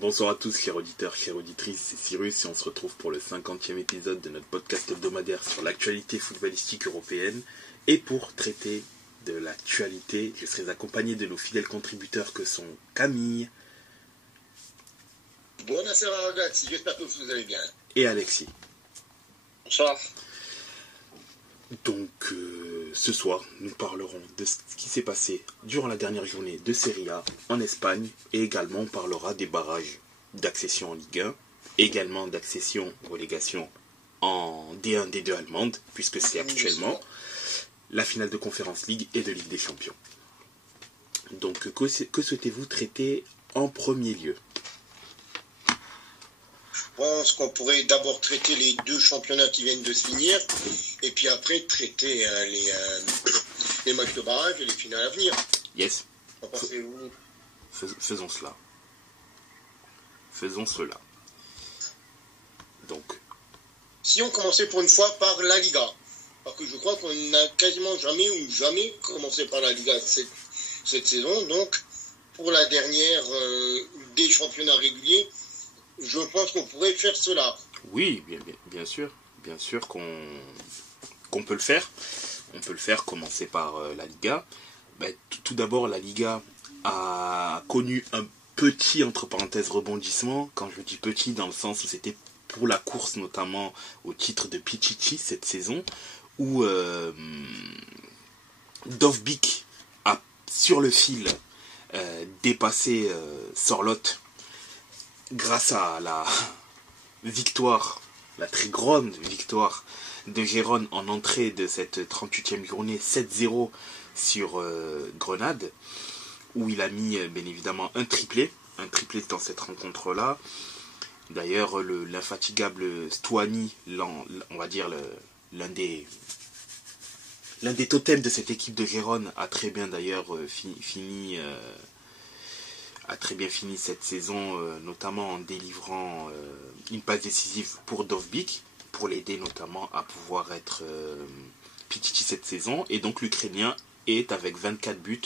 Bonsoir à tous, chers auditeurs, chères auditrices, c'est Cyrus et on se retrouve pour le 50e épisode de notre podcast hebdomadaire sur l'actualité footballistique européenne. Et pour traiter de l'actualité, je serai accompagné de nos fidèles contributeurs que sont Camille. Buonasera ragazzi, j'espère que vous allez bien. Et Alexis. Bonsoir. Donc ce soir, nous parlerons de ce qui s'est passé durant la dernière journée de Serie A en Espagne et également on parlera des barrages d'accession en Ligue 1, également d'accession relégation en D1, D2 allemande, puisque c'est actuellement la finale de Conference League et de Ligue des Champions. Donc que souhaitez-vous traiter en premier lieu ? Je pense qu'on pourrait d'abord traiter les deux championnats qui viennent de se finir, et puis après traiter les matchs de barrage et les finales à venir. Yes. Faisons cela. Faisons cela. Donc. Si on commençait pour une fois par la Liga, parce que je crois qu'on n'a quasiment jamais commencé par la Liga cette saison, donc pour la dernière des championnats réguliers, je pense qu'on pourrait faire cela. Oui, bien sûr qu'on peut le faire. On peut le faire, commencer par la Liga. Tout d'abord, la Liga a connu un petit, entre parenthèses, rebondissement. Quand je dis petit, dans le sens où c'était pour la course, notamment au titre de Pichichi cette saison, où Dovbyk a, sur le fil, dépassé Sorloth grâce à la victoire, la très grande victoire de Gérone en entrée de cette 38e journée 7-0 sur Grenade, où il a mis bien évidemment un triplé dans cette rencontre-là. D'ailleurs, l'infatigable Stuani, on va dire l'un des totems de cette équipe de Gérone, a très bien d'ailleurs fini cette saison, notamment en délivrant une passe décisive pour Dovbyk, pour l'aider notamment à pouvoir être Pichichi cette saison. Et donc l'Ukrainien est, avec 24 buts,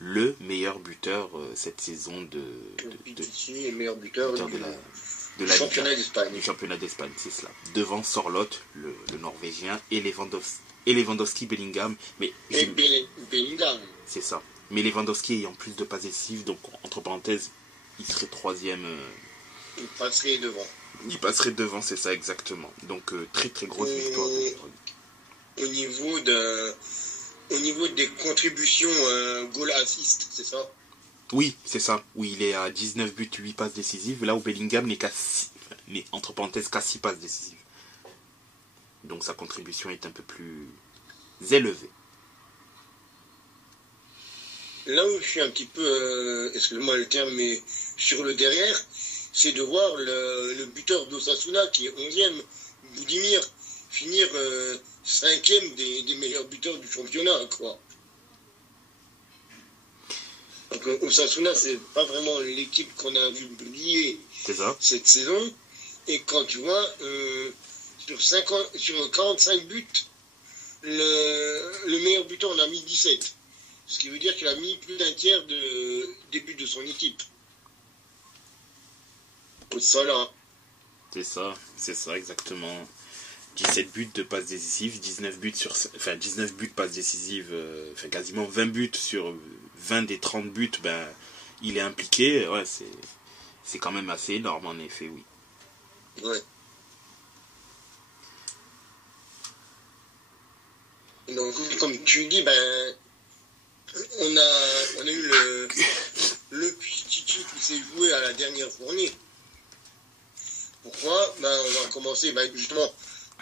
le meilleur buteur cette saison Pichichi est meilleur buteur de la championnat d'Espagne. Du championnat d'Espagne, c'est cela. Devant Sorloth, le Norvégien, et Lewandowski, Bellingham. Bellingham. C'est ça. Mais Lewandowski ayant plus de passes décisives, donc entre parenthèses, il serait troisième. Il passerait devant. Il passerait devant, c'est ça exactement. Donc très très grosse victoire. Au niveau des contributions goal assist, c'est ça ? Oui, c'est ça. Oui, il est à 19 buts, 8 passes décisives. Là où Bellingham n'est entre parenthèses qu'à 6 passes décisives. Donc sa contribution est un peu plus élevée. Là où je suis un petit peu, excusez-moi le terme, mais sur le derrière, c'est de voir le buteur d'Osasuna, qui est 11e, Budimir, finir 5e des meilleurs buteurs du championnat, quoi. Donc Osasuna, c'est pas vraiment l'équipe qu'on a vu briller cette saison. Et quand tu vois, sur 45 buts, le meilleur buteur en a mis 17. Ce qui veut dire qu'il a mis plus d'un tiers des buts de son équipe. C'est ça exactement. 17 buts de passes décisives, 19 buts passes décisives, quasiment 20 buts sur 20 des 30 buts, il est impliqué. Ouais, c'est quand même assez énorme en effet, oui. Ouais. Donc, comme tu dis, on a eu le Pichichi qui s'est joué à la dernière journée. Pourquoi ? On va commencer justement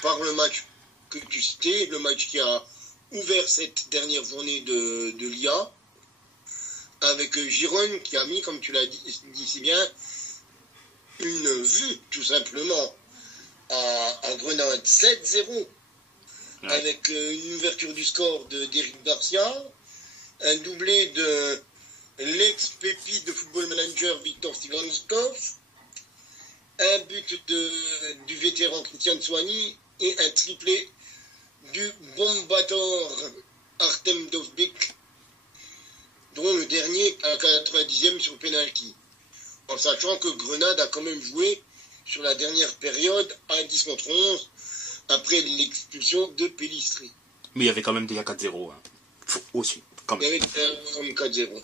par le match que tu citais, le match qui a ouvert cette dernière journée de l'IA, avec Gérone qui a mis, comme tu l'as dit si bien, une vue tout simplement à Grenade 7-0, ouais. Avec une ouverture du score d'Eric Garcia, un doublé de l'ex-pépite de Football Manager Victor Stiganskov, un but du vétéran Christian Stuani et un triplé du bombator Artem Dovbyk, dont le dernier à 90e sur penalty. en sachant que Grenade a quand même joué sur la dernière période à 10 contre 11 après l'expulsion de Pellistri. Mais il y avait quand même déjà 4-0. Hein. Aussi, quand même. Il y avait quand même 4-0.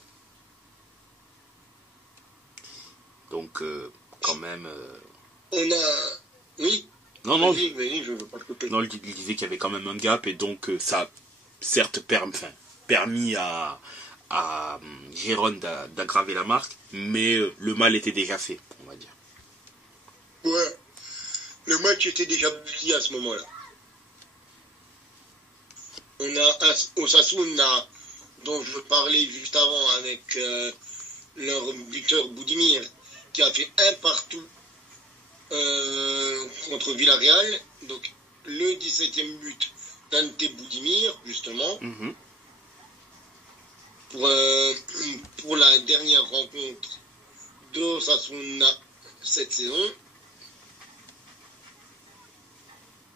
Donc, quand même... On a... Oui. Non, non, je veux pas te couper. Non, il disait qu'il y avait quand même un gap et donc ça a certes permis à Gérone d'aggraver la marque, mais le mal était déjà fait, on va dire. Ouais, le match était déjà plié à ce moment-là. On a Osasuna, dont je parlais juste avant avec leur buteur Boudimir, qui a fait un partout contre Villarreal. Donc le 17e but d'Ante Boudimir, justement, pour la dernière rencontre d'Osasuna cette saison.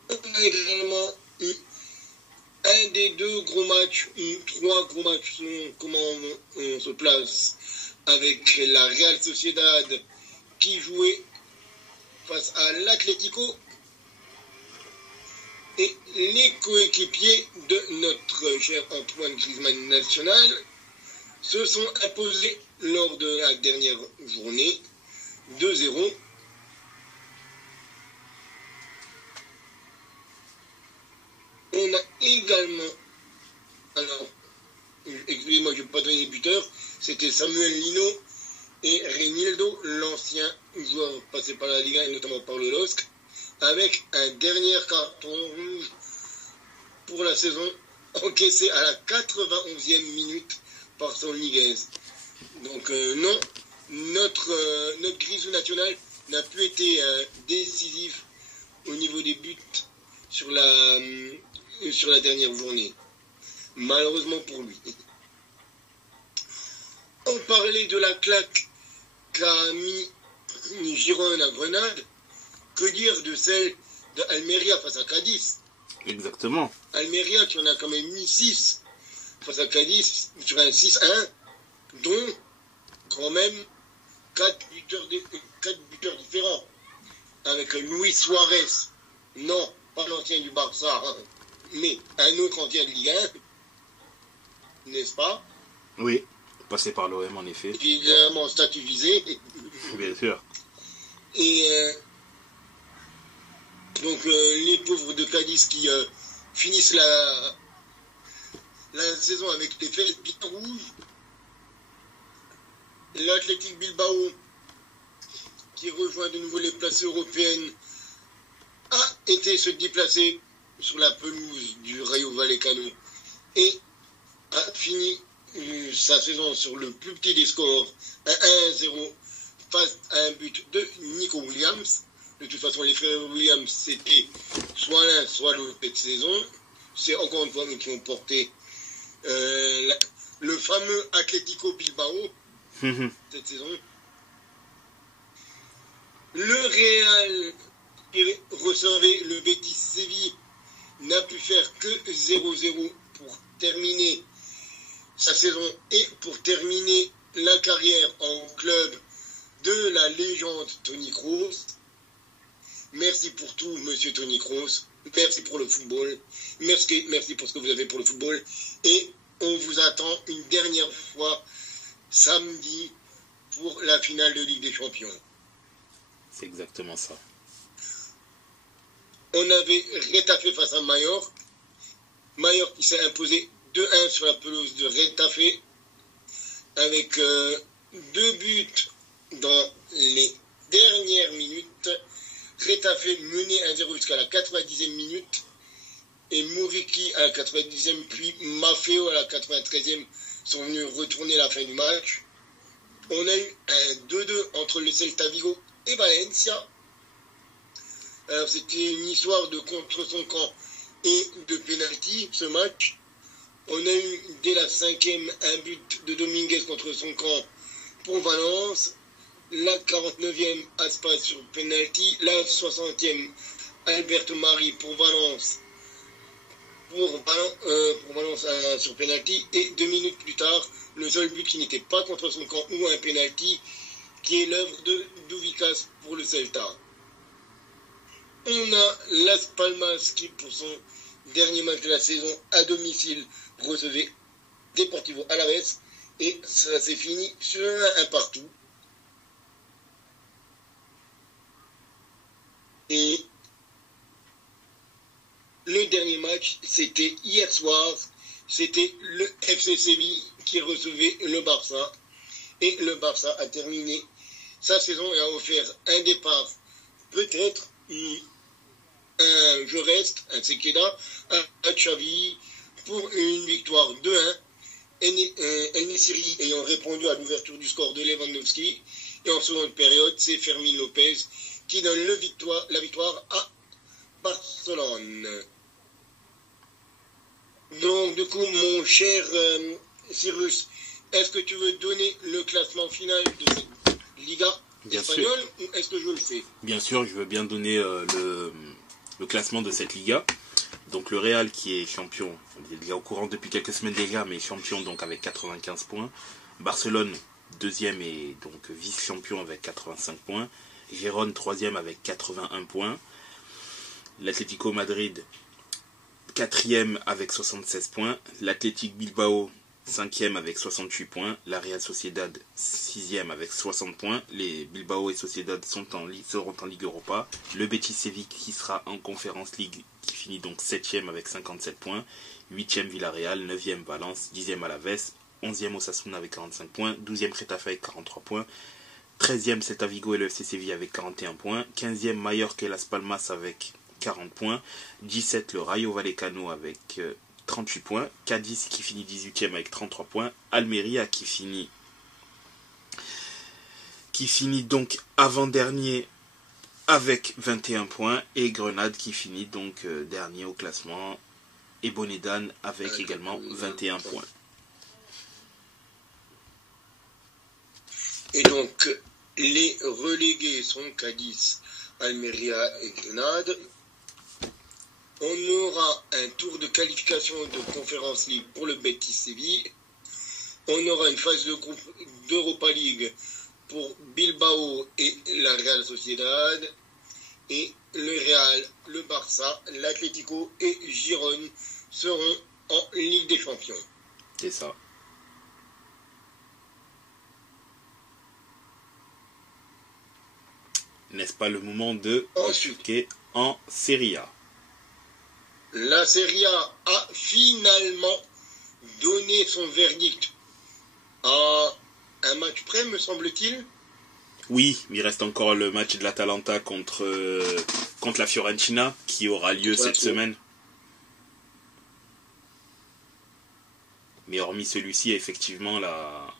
On a également eu un des deux gros matchs, ou trois gros matchs, selon comment on se place, avec la Real Sociedad qui jouait face à l'Atlético et les coéquipiers de notre cher Antoine Griezmann national se sont imposés lors de la dernière journée 2-0. On a également, alors, excusez-moi, je ne vais pas donner les buteurs, c'était Samuel Lino et Reinildo, l'ancien joueur passé par la Liga et notamment par le LOSC, avec un dernier carton rouge pour la saison, encaissé à la 91e minute par son Liguez. Donc non, notre Grisou national n'a plus été décisif au niveau des buts sur la dernière journée. Malheureusement pour lui. On parlait de la claque qu'a mis Girone à Grenade. Que dire de celle de Almeria face à Cadiz? Exactement. Almeria qui en a quand même mis 6 face à Cadiz sur un 6-1, dont quand même 4 buteurs différents. Avec Luis Suarez, non, pas l'ancien du Barça, hein, mais un autre ancien de Ligue 1, n'est-ce pas? Oui, passé par l'OM en effet. Évidemment statuvisé. Bien sûr. Et donc les pauvres de Cadiz qui finissent la saison avec les fesses bien rouges. L'Athletic Bilbao, qui rejoint de nouveau les places européennes, a été se déplacer sur la pelouse du Rayo Vallecano et a fini sa saison sur le plus petit des scores, un 1-0 face à un but de Nico Williams. De toute façon, les frères Williams, c'était soit l'un, soit l'autre cette saison. C'est encore une fois eux qui ont porté le fameux Atlético Bilbao cette saison. Le Real qui recevait le Betis Séville n'a pu faire que 0-0 pour terminer sa saison et pour terminer la carrière en club de la légende Toni Kroos. Merci pour tout, monsieur Toni Kroos. Merci pour le football. Merci pour ce que vous avez pour le football. Et on vous attend une dernière fois samedi pour la finale de Ligue des Champions. C'est exactement ça. On avait Retafe face à Mallorca. Mallorca qui s'est imposé 2-1 sur la pelouse de Retafe avec 2 buts dans les dernières minutes. Retafe menait 1-0 jusqu'à la 90e minute et Muriqi à la 90e puis Maffeo à la 93e sont venus retourner la fin du match. On a eu un 2-2 entre le Celta Vigo et Valencia. Alors c'était une histoire de contre son camp et de pénalty ce match. On a eu dès la 5e un but de Dominguez contre son camp pour Valence. La 49e Aspas sur penalty, la 60e Alberto Mari pour Valence sur penalty et 2 minutes plus tard le seul but qui n'était pas contre son camp ou un penalty qui est l'œuvre de Douvikas pour le Celta. On a Las Palmas qui, pour son dernier match de la saison à domicile, recevait Deportivo Alavés et ça s'est fini sur un partout. Et le dernier match, c'était hier soir, c'était le FC Séville qui recevait le Barça. Et le Barça a terminé sa saison et a offert un départ, peut-être, un Je reste, un Sekeda, à Xavi pour une victoire 2-1. El Nessiri ayant répondu à l'ouverture du score de Lewandowski. Et en seconde période, c'est Fermín López qui donne la victoire à Barcelone. Donc, du coup, mon cher Cyrus, est-ce que tu veux donner le classement final de cette Liga espagnole ou est-ce que je le fais? Bien sûr, je veux bien donner le classement de cette Liga. Donc le Real qui est champion, on est déjà au courant depuis quelques semaines déjà, mais champion donc avec 95 points. Barcelone, deuxième et donc vice-champion avec 85 points. Gérone, troisième avec 81 points. L'Atlético Madrid, quatrième avec 76 points. L'Athletic Bilbao, cinquième avec 68 points. La Real Sociedad, sixième avec 60 points. Les Bilbao et Sociedad seront en Ligue Europa. Le Betis Séville qui sera en Conference League, qui finit donc 7e avec 57 points. 8e Villarreal, 9e Valence, 10e Alavés, 11e Osasuna avec 45 points. 12e Getafe avec 43 points. 13e Celta Vigo et le FC Séville avec 41 points. 15e Mallorca et Las Palmas avec 40 points. 17 le Rayo Vallecano avec 38 points. Cadiz qui finit 18e avec 33 points. Almeria qui finit donc avant-dernier avec 21 points. Et Grenade qui finit donc dernier au classement. Et Bonedan avec également 21 points. Et donc, les relégués sont Cadiz, Almeria et Grenade. On aura un tour de qualification de Conference League pour le Betis Séville. On aura une phase de groupe d'Europa League pour Bilbao et la Real Sociedad. Et le Real, le Barça, l'Atlético et Gérone seront en Ligue des Champions. C'est ça. N'est-ce pas le moment de checker en Serie A? La Serie A a finalement donné son verdict à un match près, me semble-t-il. Oui, il reste encore le match de l'Atalanta contre la Fiorentina qui aura lieu cette semaine. Mais hormis celui-ci, effectivement, la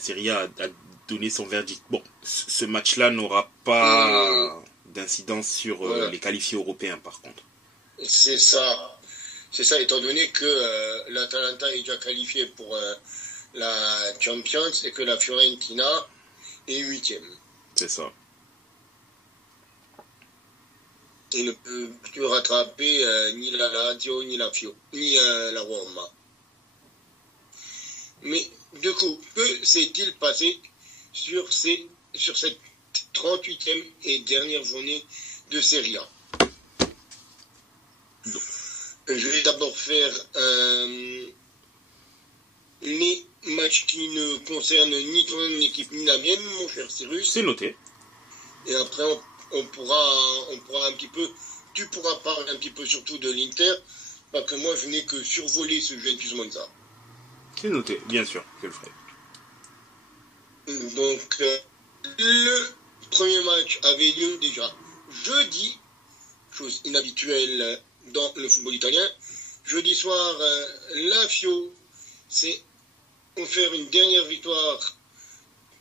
Serie A a donné son verdict. Bon, ce match-là n'aura pas d'incidence sur les qualifiés européens, par contre. C'est ça, étant donné que l'Atalanta est déjà qualifié pour la Champions et que la Fiorentina est 8e. C'est ça. Et ne peut plus rattraper ni la Lazio, ni la Roma. Mais du coup, que s'est-il passé sur cette 38e et dernière journée de Serie A? Je vais d'abord faire les matchs qui ne concernent ni ton équipe ni la mienne, mon cher Cyrus. C'est noté. Et après, on pourra un petit peu, tu pourras parler un petit peu surtout de l'Inter, parce que moi je n'ai que survolé ce Juventus Monza. C'est noté, bien sûr, je le ferai. Donc, le premier match avait lieu déjà jeudi, chose inhabituelle dans le football italien. Jeudi soir, la Fio s'est offert une dernière victoire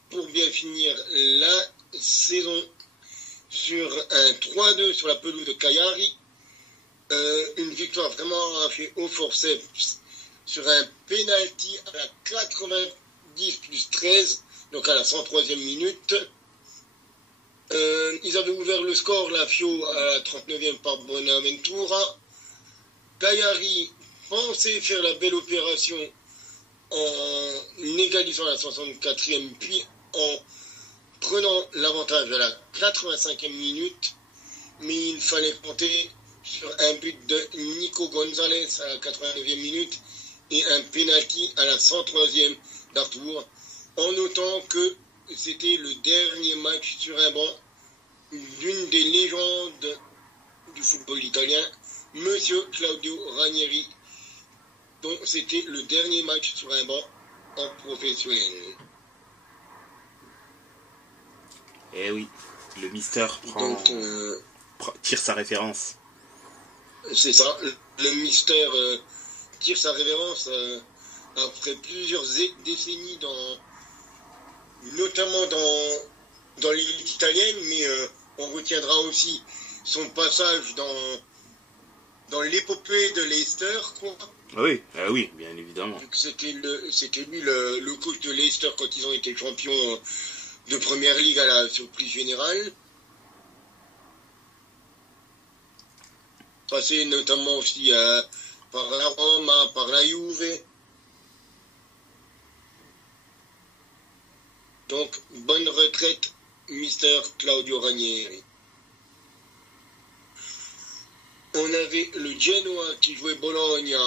pour bien finir la saison sur un 3-2 sur la pelouse de Cagliari. Une victoire vraiment arrachée au forceps sur un penalty à la 90 plus 13, donc à la 103e minute. Ils avaient ouvert le score, la Fio, à la 39e par Bonaventura. Cagliari pensait faire la belle opération en égalisant à la 64e, puis en prenant l'avantage à la 85e minute, mais il fallait compter sur un but de Nico Gonzalez à la 89e minute et un penalty à la 103e d'Arthur, en notant que c'était le dernier match sur un banc d'une des légendes du football italien, Monsieur Claudio Ranieri, dont c'était le dernier match sur un banc en professionnel. Eh oui, le Mister tire sa référence. C'est ça, le Mister tire sa révérence après plusieurs décennies notamment dans l'élite italienne, mais on retiendra aussi son passage dans l'épopée de Leicester, quoi. Oui, oui, bien évidemment. C'était lui le coach de Leicester quand ils ont été champions de Première Ligue à la surprise générale. Passé notamment aussi par la Roma, par la Juve. Donc, bonne retraite, Mister Claudio Ranieri. On avait le Genoa qui jouait Bologne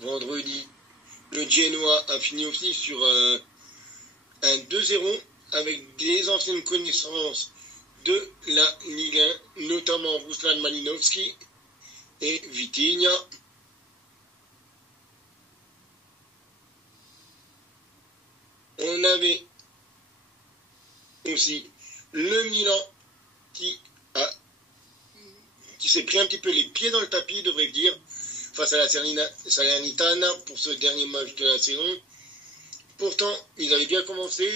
vendredi. Le Genoa a fini aussi sur un 2-0 avec des anciennes connaissances de la Ligue 1, notamment Ruslan Malinovski et Vitinha. On avait aussi le Milan qui s'est pris un petit peu les pieds dans le tapis, devrais-je dire, face à la Salernitana pour ce dernier match de la saison. Pourtant, ils avaient bien commencé,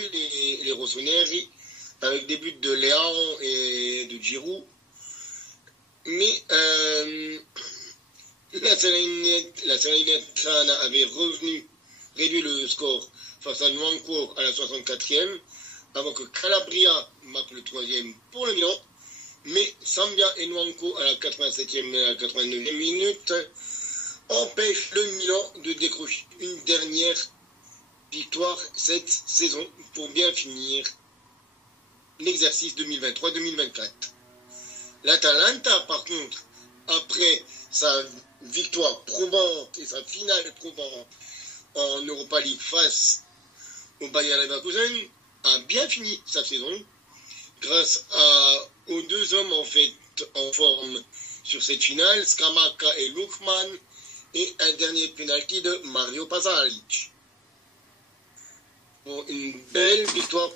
les rossoneri, avec des buts de Leao et de Giroud. Mais la Salernitana avait réduit le score face à Nwanko à la 64e, avant que Calabria marque le 3e pour le Milan. Mais Sambia et Nwanko à la 87e et à la 89e minute empêchent le Milan de décrocher une dernière victoire cette saison pour bien finir l'exercice 2023-2024. L'Atalanta, par contre, après sa victoire probante et sa finale probante en Europa League face au Bayer Leverkusen, a bien fini sa saison grâce aux deux hommes en forme sur cette finale, Scamacca et Lukman, et un dernier penalty de Mario Pasalic. Pour une belle victoire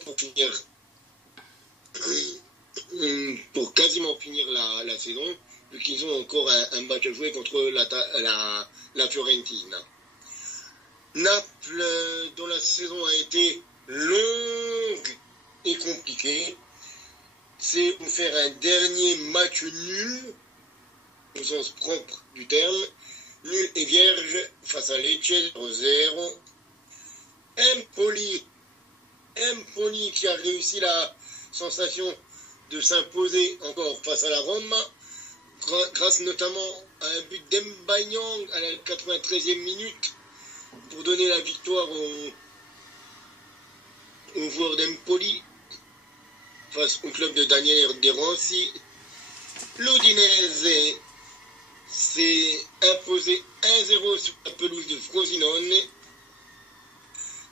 pour quasiment finir la saison, vu qu'ils ont encore un match à jouer contre la Fiorentina. Naples, dont la saison a été longue et compliquée, c'est pour faire un dernier match nul, au sens propre du terme, nul et vierge face à Lecce 0-0. Empoli qui a réussi la sensation de s'imposer encore face à la Roma, grâce notamment à un but d'Embanyang à la 93e minute pour donner la victoire aux joueurs d'Empoli face au club de Daniele De Rossi. L'Udinese s'est imposé 1-0 sur la pelouse de Frosinone.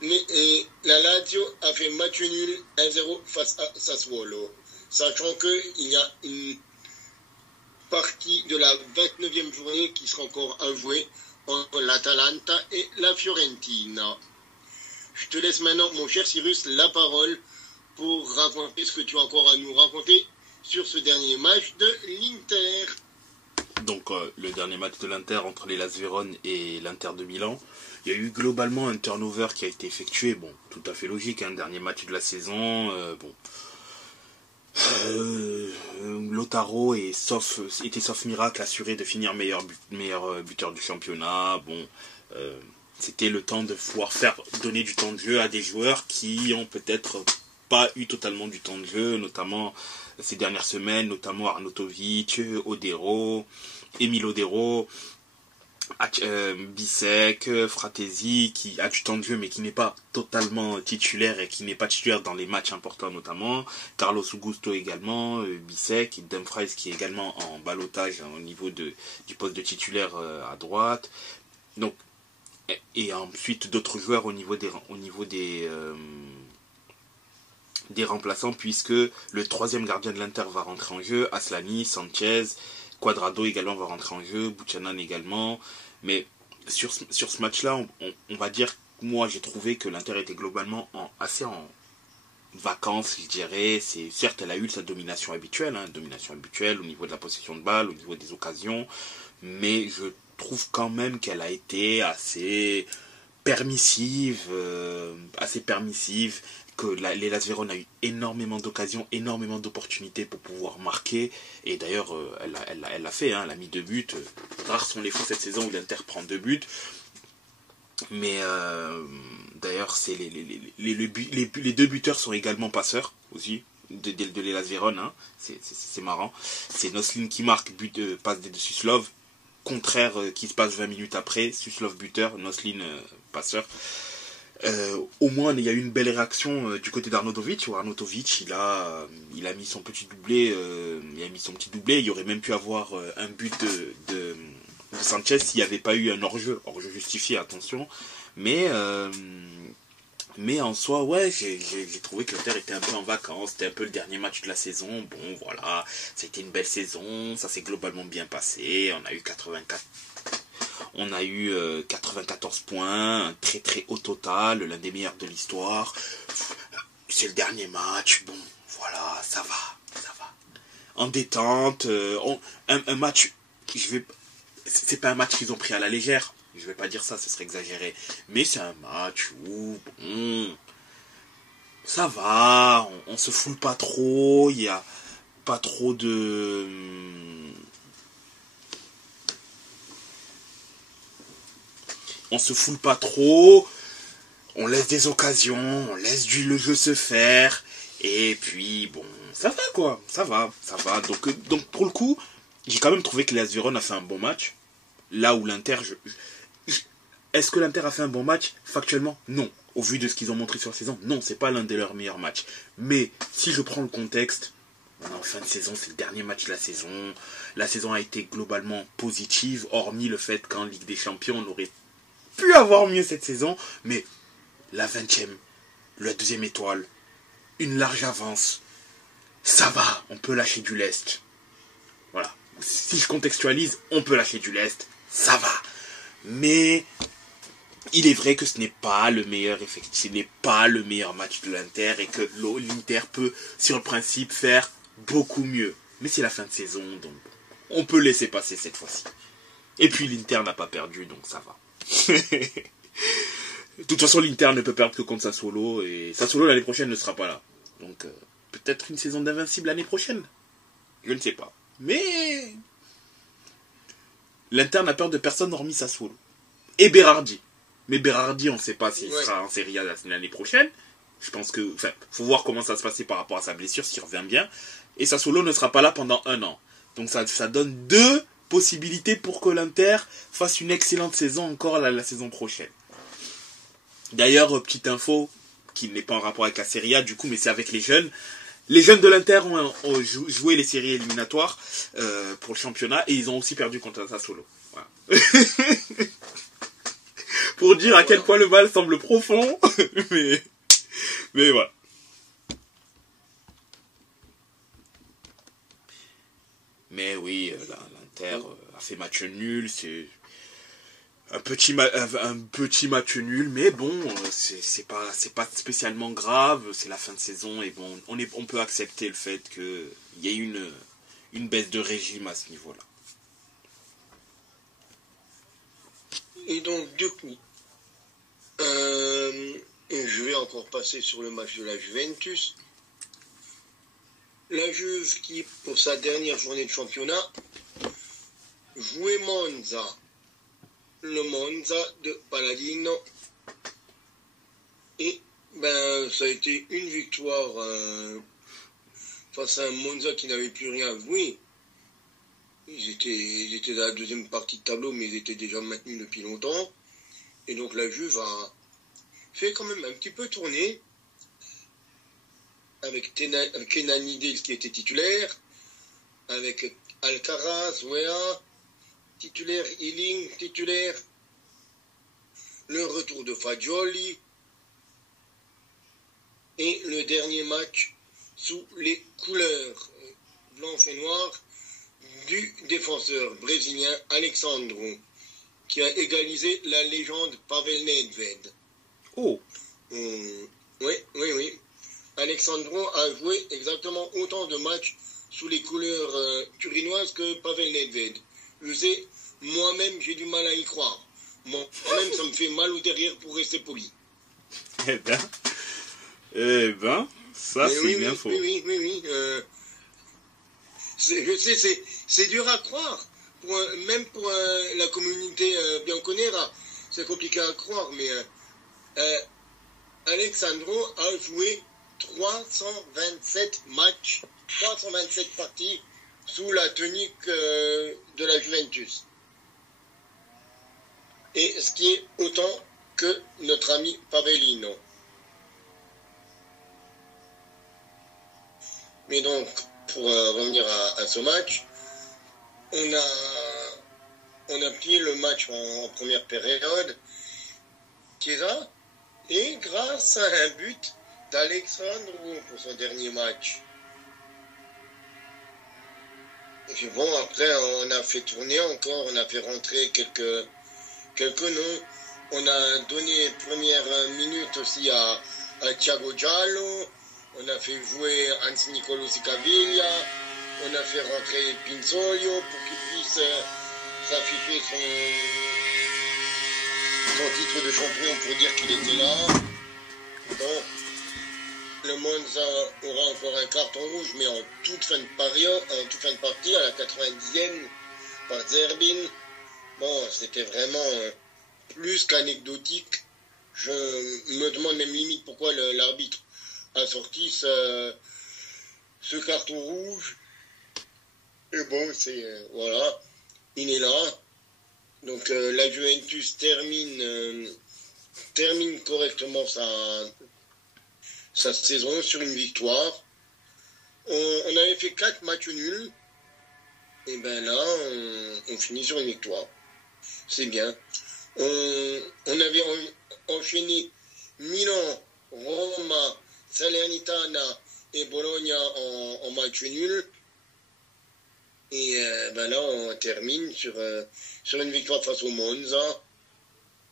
Et la Lazio a fait match nul 1-0 face à Sassuolo, sachant qu'il y a une partie de la 29e journée qui sera encore à jouer entre l'Atalanta et la Fiorentina. Je te laisse maintenant, mon cher Cyrus, la parole pour raconter ce que tu as encore à nous raconter sur ce dernier match de l'Inter. Donc le dernier match de l'Inter entre les Las Vérone et l'Inter de Milan. Il y a eu globalement un turnover qui a été effectué, bon, tout à fait logique, hein, dernier match de la saison, Lautaro était sauf miracle assuré de finir meilleur buteur du championnat. Bon, c'était le temps de pouvoir donner du temps de jeu à des joueurs qui ont peut-être pas eu totalement du temps de jeu, notamment ces dernières semaines, notamment Arnautovic, Emile Odero. Bissek, Fratesi qui a du temps de jeu mais qui n'est pas totalement titulaire et qui n'est pas titulaire dans les matchs importants notamment, Carlos Augusto également, Bissek et Dumfries qui est également en ballottage au niveau du poste de titulaire à droite. Donc et ensuite d'autres joueurs au niveau des remplaçants puisque le troisième gardien de l'Inter va rentrer en jeu, Aslani, Sanchez, Cuadrado également va rentrer en jeu, Buchanan également. Mais sur ce match-là, on va dire que moi j'ai trouvé que l'Inter était globalement assez en vacances, je dirais. Certes, elle a eu sa domination habituelle au niveau de la possession de balle, au niveau des occasions, mais je trouve quand même qu'elle a été assez permissive, que l'Hellas Vérone a eu énormément d'occasions, énormément d'opportunités pour pouvoir marquer. Et d'ailleurs, elle l'a fait, elle a mis 2 buts. Rares sont les fois cette saison où l'Inter prend 2 buts. Mais d'ailleurs, c'est les 2 buteurs sont également passeurs aussi de l'Hellas Vérone. C'est marrant. C'est Noslin qui marque, passe de Suslov. Contraire qui se passe 20 minutes après. Suslov buteur, Noslin passeur. Au moins il y a eu une belle réaction du côté d'Arnautovic où Arnautovic il a mis son petit doublé, il y aurait même pu avoir un but de Sanchez s'il n'y avait pas eu un hors-jeu justifié, attention, mais en soi ouais j'ai trouvé que l'Inter était un peu en vacances, c'était un peu le dernier match de la saison, bon voilà, c'était une belle saison, ça s'est globalement bien passé, on a eu 94 points, un très très haut total, l'un des meilleurs de l'histoire. C'est le dernier match, bon, voilà, ça va. En détente, un match, c'est pas un match qu'ils ont pris à la légère, je vais pas dire ça, ce serait exagéré, mais c'est un match où, bon, ça va, on se foule pas trop, il y a pas trop de... On se foule pas trop, on laisse des occasions, on laisse le jeu se faire, et puis bon, ça va quoi, ça va. Donc pour le coup, j'ai quand même trouvé que l'AS Vérone a fait un bon match, là où l'Inter, est-ce que l'Inter a fait un bon match? Factuellement, non. Au vu de ce qu'ils ont montré sur la saison, non, c'est pas l'un de leurs meilleurs matchs. Mais si je prends le contexte, on est en fin de saison, c'est le dernier match de la saison. La saison a été globalement positive, hormis le fait qu'en Ligue des Champions, on aurait pu avoir mieux cette saison, mais la 20e, la 2e étoile, une large avance, ça va, on peut lâcher du lest. Voilà. Si je contextualise, on peut lâcher du lest, ça va. Mais il est vrai que ce n'est pas le meilleur effectif, ce n'est pas le meilleur match de l'Inter et que l'Inter peut, sur le principe, faire beaucoup mieux. Mais c'est la fin de saison, donc on peut laisser passer cette fois-ci. Et puis l'Inter n'a pas perdu, donc ça va. De toute façon, l'Inter ne peut perdre que contre Sassuolo, et Sassuolo l'année prochaine ne sera pas là. Donc peut-être une saison d'invincible l'année prochaine. Je ne sais pas. Mais l'Inter n'a peur de personne hormis Sassuolo. Et Berardi. Mais Berardi, on ne sait pas s'il sera en Serie A l'année prochaine. Je pense que... Enfin, faut voir comment ça se passe par rapport à sa blessure, s'il revient bien. Et Sassuolo ne sera pas là pendant 1 an. Donc ça donne 2 possibilités pour que l'Inter fasse une excellente saison encore la saison prochaine. D'ailleurs, petite info, qui n'est pas en rapport avec la Serie A, du coup, mais c'est avec les jeunes. Les jeunes de l'Inter ont joué les séries éliminatoires pour le championnat et ils ont aussi perdu contre Sassuolo. Voilà. Pour dire à quel point le mal semble profond, mais voilà. Mais oui, l'Inter a fait match nul, c'est un petit match nul, mais bon, c'est pas spécialement grave, c'est la fin de saison et bon, on peut accepter le fait qu'il y ait une baisse de régime à ce niveau-là. Et donc du coup, je vais encore passer sur le match de la Juventus. La Juve qui, pour sa dernière journée de championnat, jouait Monza. Le Monza de Palladino. Et ça a été une victoire face à un Monza qui n'avait plus rien. Oui, Ils étaient dans la deuxième partie de tableau, mais ils étaient déjà maintenus depuis longtemps. Et donc la Juve a fait quand même un petit peu tourner avec Kenan Idil qui était titulaire, avec Alcaraz, Wea, titulaire, Ealing, titulaire, le retour de Fagioli, et le dernier match sous les couleurs blanches et noires du défenseur brésilien Alexandro, qui a égalisé la légende Pavel Nedved. Oh. Oui. Alexandro a joué exactement autant de matchs sous les couleurs turinoises que Pavel Nedved. Je sais, moi-même, j'ai du mal à y croire. Moi-même, ça me fait mal au derrière pour rester poli. Eh ben, ça mais c'est oui, une info. Oui. Je sais, c'est dur à croire. Même pour la communauté bianconera, c'est compliqué à croire, mais Alexandro a joué 327 matchs, 327 parties sous la tunique de la Juventus. Et ce qui est autant que notre ami Pavelino. Mais donc, pour revenir à ce match, on a plié le match en première période. Chiesa, et grâce à un but d'Alexandro pour son dernier match. Et puis bon, après, on a fait tourner encore, on a fait rentrer quelques noms. On a donné première minute aussi à Thiago Giallo. On a fait jouer Hans Nicolo Caviglia. On a fait rentrer Pinzolio pour qu'il puisse s'afficher son titre de champion pour dire qu'il était là. Bon, le Monza aura encore un carton rouge, mais en toute fin de partie, à la 90e, par Zerbin. Bon, c'était vraiment plus qu'anecdotique. Je me demande même limite pourquoi l'arbitre a sorti ce carton rouge. Et bon, voilà, il est là. Donc la Juventus termine correctement sa saison sur une victoire. On avait fait 4 matchs nuls. Et ben là, on finit sur une victoire. C'est bien. On avait enchaîné Milan, Roma, Salernitana et Bologna en match nul. Et ben là, on termine sur une victoire face au Monza.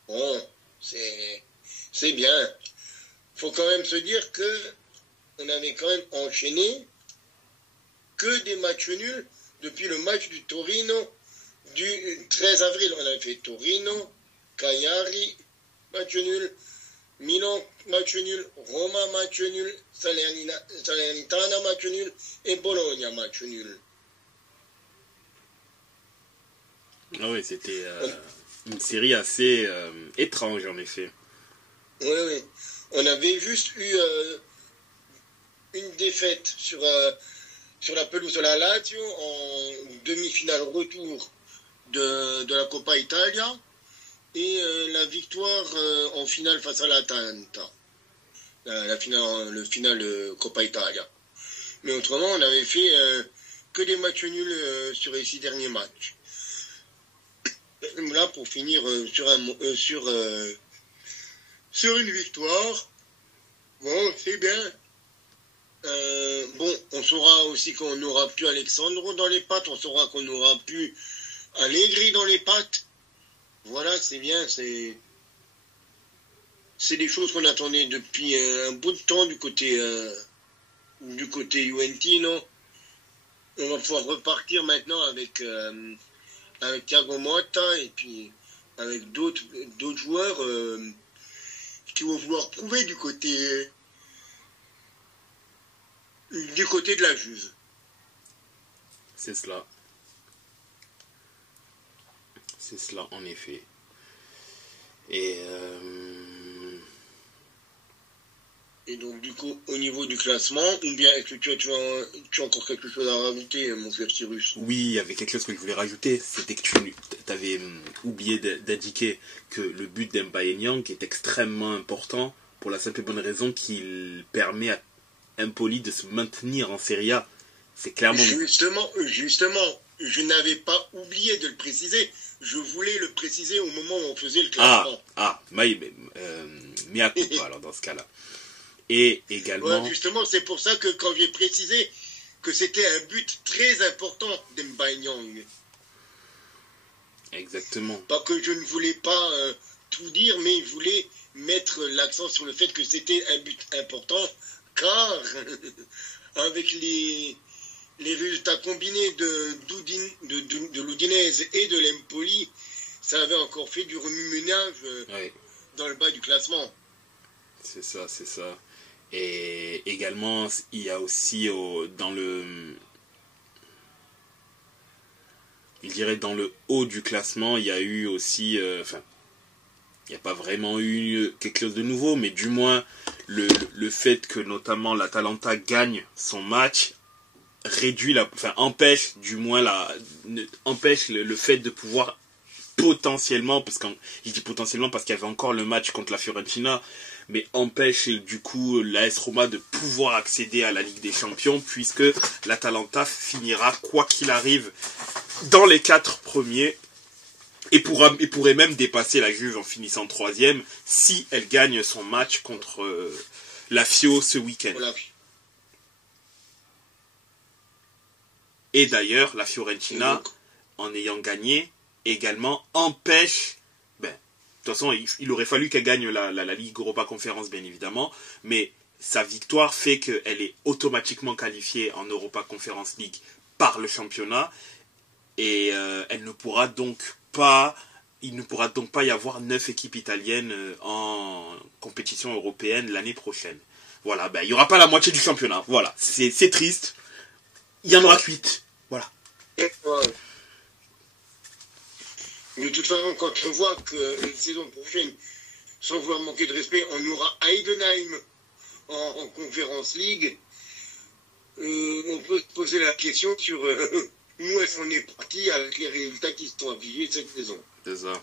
Bon, c'est bien. Faut quand même se dire que on avait quand même enchaîné que des matchs nuls depuis le match du Torino du 13 avril. On avait fait Torino, Cagliari, match nul, Milan, match nul, Roma, match nul, Salernitana, match nul, et Bologna, match nul. Ah oui, c'était une série assez étrange en effet. Oui. On avait juste eu une défaite sur la pelouse de la Lazio en demi-finale retour de la Coppa Italia et la victoire en finale face à l'Atalanta. Le final Coppa Italia. Mais autrement, on avait fait que des matchs nuls sur les 6 derniers matchs. Là, pour finir sur une victoire, bon, c'est bien. Bon, on saura aussi qu'on n'aura plus Alexandro dans les pattes, on saura qu'on n'aura plus Allegri dans les pattes. Voilà, c'est bien, c'est des choses qu'on attendait depuis un bout de temps du côté Juventino. On va pouvoir repartir maintenant avec Thiago Motta et puis avec d'autres joueurs qui vont vouloir prouver du côté de la Juve. C'est cela. C'est cela en effet. Et Et donc, du coup, au niveau du classement, ou bien est-ce que tu as encore quelque chose à rajouter, mon frère Cyrus? Oui, il y avait quelque chose que je voulais rajouter, c'était que tu avais oublié d'indiquer que le but d'Mbaye est extrêmement important pour la simple et bonne raison qu'il permet à Empoli de se maintenir en Serie A. C'est clairement... Justement, je n'avais pas oublié de le préciser. Je voulais le préciser au moment où on faisait le classement. Mais à coup pas, alors dans ce cas-là. Et également... Ouais, justement, c'est pour ça que quand j'ai précisé que c'était un but très important d'Mbaye Niang. Exactement. Pas que je ne voulais pas tout dire, mais je voulais mettre l'accent sur le fait que c'était un but important, car avec les résultats combinés de l'Udinese et de l'Empoli, ça avait encore fait du remue-ménage dans le bas du classement. C'est ça, c'est ça. Et également, il y a aussi dans le haut du classement, il y a eu aussi, il n'y a pas vraiment eu quelque chose de nouveau, mais du moins le fait que notamment l'Atalanta gagne son match empêche du moins empêche le fait de pouvoir potentiellement, je dis potentiellement parce qu'il y avait encore le match contre la Fiorentina, mais empêche du coup l'AS Roma de pouvoir accéder à la Ligue des Champions, puisque l'Atalanta finira quoi qu'il arrive dans les 4 premiers et pourrait même dépasser la Juve en finissant 3e si elle gagne son match contre la Fio ce week-end. Voilà. Et d'ailleurs, la Fiorentina, en ayant gagné, également empêche... De toute façon, il aurait fallu qu'elle gagne la Ligue Europa Conference, bien évidemment, mais sa victoire fait qu'elle est automatiquement qualifiée en Europa Conference League par le championnat, et il ne pourra donc pas y avoir 9 équipes italiennes en compétition européenne l'année prochaine. Voilà, il n'y aura pas la moitié du championnat. Voilà, c'est triste. Il y en aura 8. Voilà. Ouais. De toute façon, quand on voit que la saison prochaine, sans vouloir manquer de respect, on aura Heidenheim en Conference League, on peut se poser la question sur où est-ce qu'on est parti avec les résultats qui se sont affichés cette saison. C'est ça.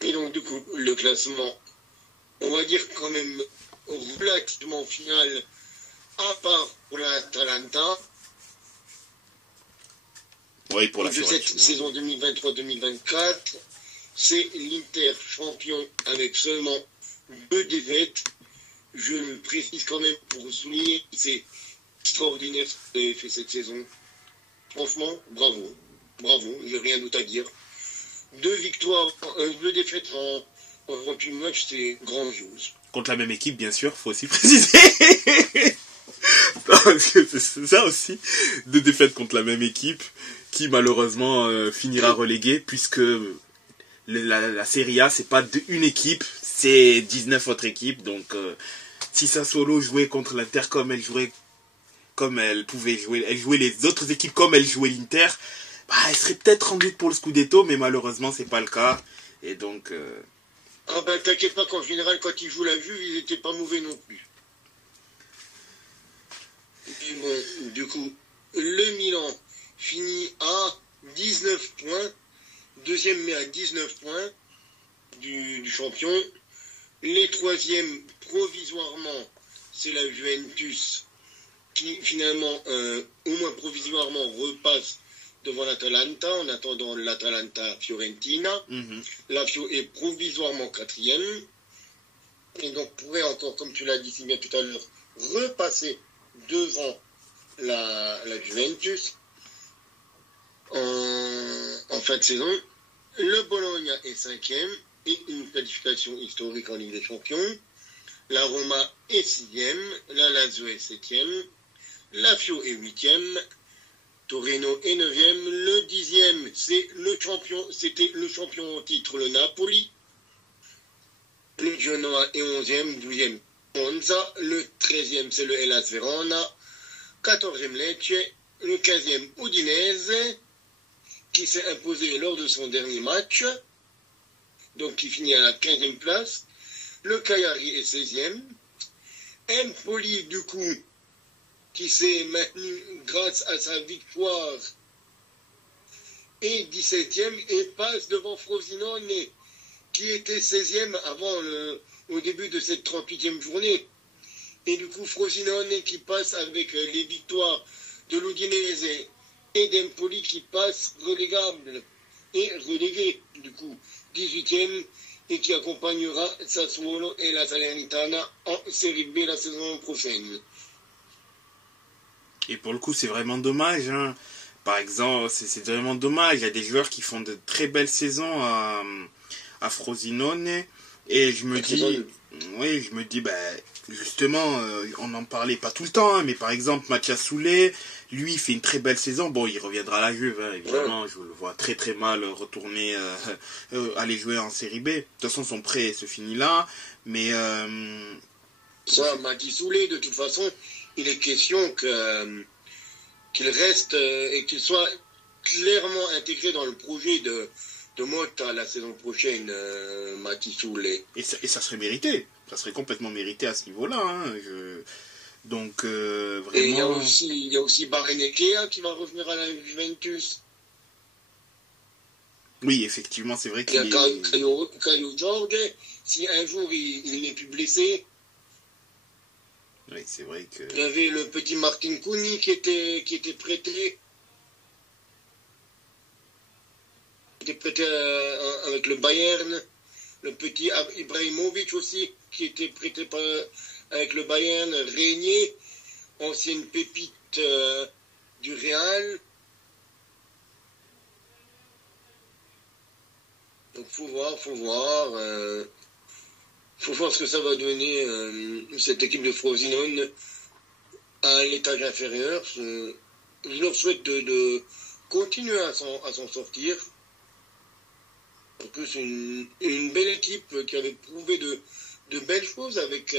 Et donc, du coup, le classement, on va dire quand même relativement final, à part pour l'Atalanta. Oui, pour la de Fiorentina. Cette saison 2023-2024, c'est l'Inter champion avec seulement 2 défaites. Je le précise quand même pour souligner, c'est extraordinaire ce que vous avez fait cette saison. Franchement, bravo. Bravo, il n'y a rien d'autre à dire. 2 défaites en 28 matchs, c'est grandiose. Contre la même équipe, bien sûr, faut aussi préciser. Parce que c'est ça aussi, 2 défaites contre la même équipe, qui malheureusement finira reléguée, puisque la Serie A, c'est pas une équipe, c'est 19 autres équipes. Donc si Sassuolo jouait contre l'Inter comme elle pouvait jouer, elle jouait les autres équipes comme elle jouait l'Inter, elle serait peut-être en lutte pour le Scudetto, mais malheureusement c'est pas le cas. Et donc t'inquiète pas qu'en général, quand ils jouent la Juve, ils étaient pas mauvais non plus. Et bon, du coup, le Milan finit à 19 points, deuxième mais à 19 points du champion. Les troisièmes, provisoirement, c'est la Juventus qui finalement, au moins provisoirement, repasse devant l'Atalanta en attendant l'Atalanta-Fiorentina. La Fio est provisoirement 4e et donc pourrait encore, comme tu l'as dit si bien tout à l'heure, repasser devant la Juventus en fin de saison. Le Bologna est 5e et une qualification historique en Ligue des Champions. La Roma est 6e, la Lazio est 7e, la Fio est 8e, Torino est 9e, le 10e c'était le champion au titre, le Napoli. Le Genoa est 11e, 12e Monza, le 13e c'est le Hellas Verona, 14e Lecce, le 15e Udinese, qui s'est imposé lors de son dernier match, donc qui finit à la 15e place. Le Cagliari est 16e. Empoli, du coup, qui s'est maintenu grâce à sa victoire, est 17e et passe devant Frosinone, qui était 16e au début de cette 38e journée. Et du coup, Frosinone qui passe avec les victoires de l'Udinese et d'Empoli qui passe relégable et relégué, du coup, 18e, et qui accompagnera Sassuolo et la Salernitana en Série B la saison prochaine. Et pour le coup, c'est vraiment dommage. Hein. Par exemple, c'est vraiment dommage. Il y a des joueurs qui font de très belles saisons à Frosinone. Et je me dis, justement, on n'en parlait pas tout le temps, hein, mais par exemple, Mathias Soulé, lui, il fait une très belle saison. Bon, il reviendra à la Juve, hein, évidemment. Je le vois très très mal retourner, aller jouer en Série B. De toute façon, son prêt se finit là. Mais... Ça, Mathias Soulé, de toute façon, il est question qu'il reste et qu'il soit clairement intégré dans le projet de Motta la saison prochaine, Mathias Soulé. Et ça serait mérité. Ça serait complètement mérité à ce niveau-là. Hein. Donc, vraiment... Et il y a aussi Barrenechea qui va revenir à la Juventus. Oui, effectivement, c'est vrai qu'il y a Caio Jorge, si un jour il n'est plus blessé. Oui, c'est vrai que... Il y avait le petit Martin Kouni qui était prêté. Qui était prêté avec le Bayern. Le petit Ibrahimovic aussi, qui était prêté avec le Bayern. Régnier, ancienne pépite du Real. Donc faut voir ce que ça va donner cette équipe de Frosinone à l'étage inférieur. Je leur souhaite de continuer à s'en sortir. En plus, une belle équipe qui avait prouvé de belles choses avec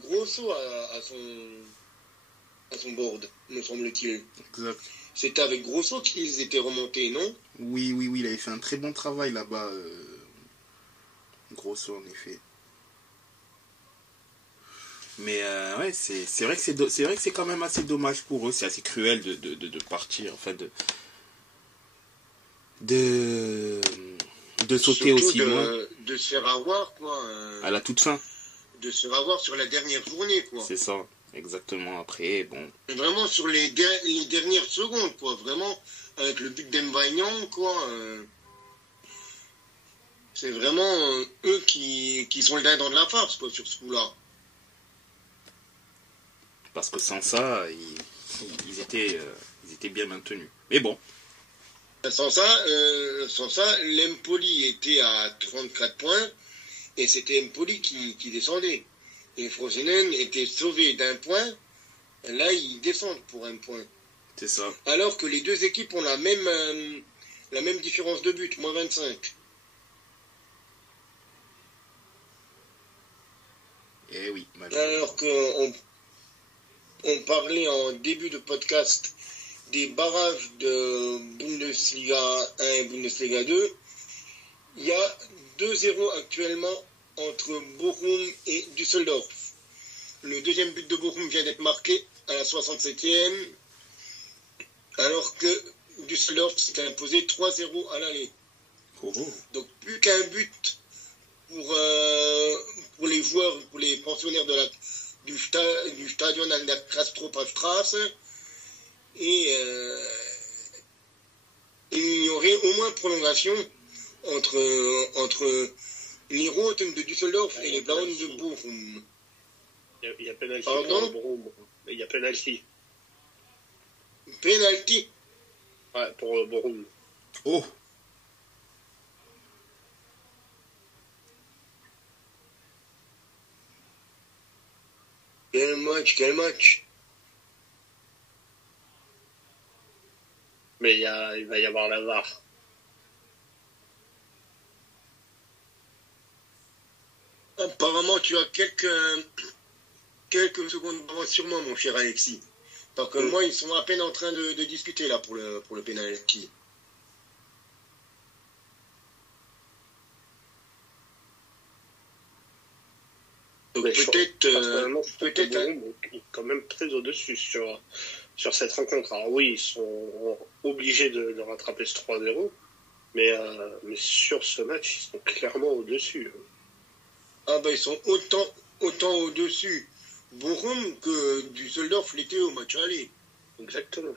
Grosso à son board, me semble-t-il. Exact. C'était avec Grosso qu'ils étaient remontés, non? Oui, il avait fait un très bon travail là-bas. Grosso, en effet. Mais ouais, c'est vrai que c'est quand même assez dommage pour eux. C'est assez cruel de partir, enfin de sauter surtout aussi loin. De se faire avoir, quoi. À la toute fin. De se faire avoir sur la dernière journée, quoi. C'est ça, exactement. Après, bon. Vraiment sur les dernières secondes, quoi. Vraiment, avec le but d'Mbaignan, quoi. C'est vraiment eux qui sont le dindon de la farce, quoi, sur ce coup-là. Parce que sans ça, ils étaient bien maintenus. Mais bon. Sans ça, l'Empoli était à 34 points et c'était Empoli qui descendait. Et Frosinone était sauvé d'un point. Là, ils descendent pour un point. C'est ça. Alors que les deux équipes ont la même différence de but, moins 25. Eh oui, alors qu'on parlait en début de podcast des barrages de Bundesliga 1 et Bundesliga 2, il y a 2-0 actuellement entre Bochum et Düsseldorf. Le deuxième but de Bochum vient d'être marqué à la 67e, alors que Düsseldorf s'est imposé 3-0 à l'aller. Donc plus qu'un but pour les joueurs, pour les pensionnaires du Stadion an der Castropa-Straße, et il y aurait au moins prolongation entre les Roten de Düsseldorf et les Blauen de Bochum. Il y a penalty pour Bochum. Il y a penalty. Penalty. Ouais, pour Bochum. Oh. Quel match. Mais il va y avoir la VAR. Apparemment, tu as quelques secondes d'avance sur moi, mon cher Alexis. Parce que moi, ils sont à peine en train de discuter là pour le penalty. Donc peut-être est quand même très au-dessus sur cette rencontre. Alors oui, ils sont obligés de rattraper ce 3-0, mais sur ce match, ils sont clairement au-dessus. Ah ils sont autant au-dessus Bochum que Düsseldorf l'était au match aller. Exactement.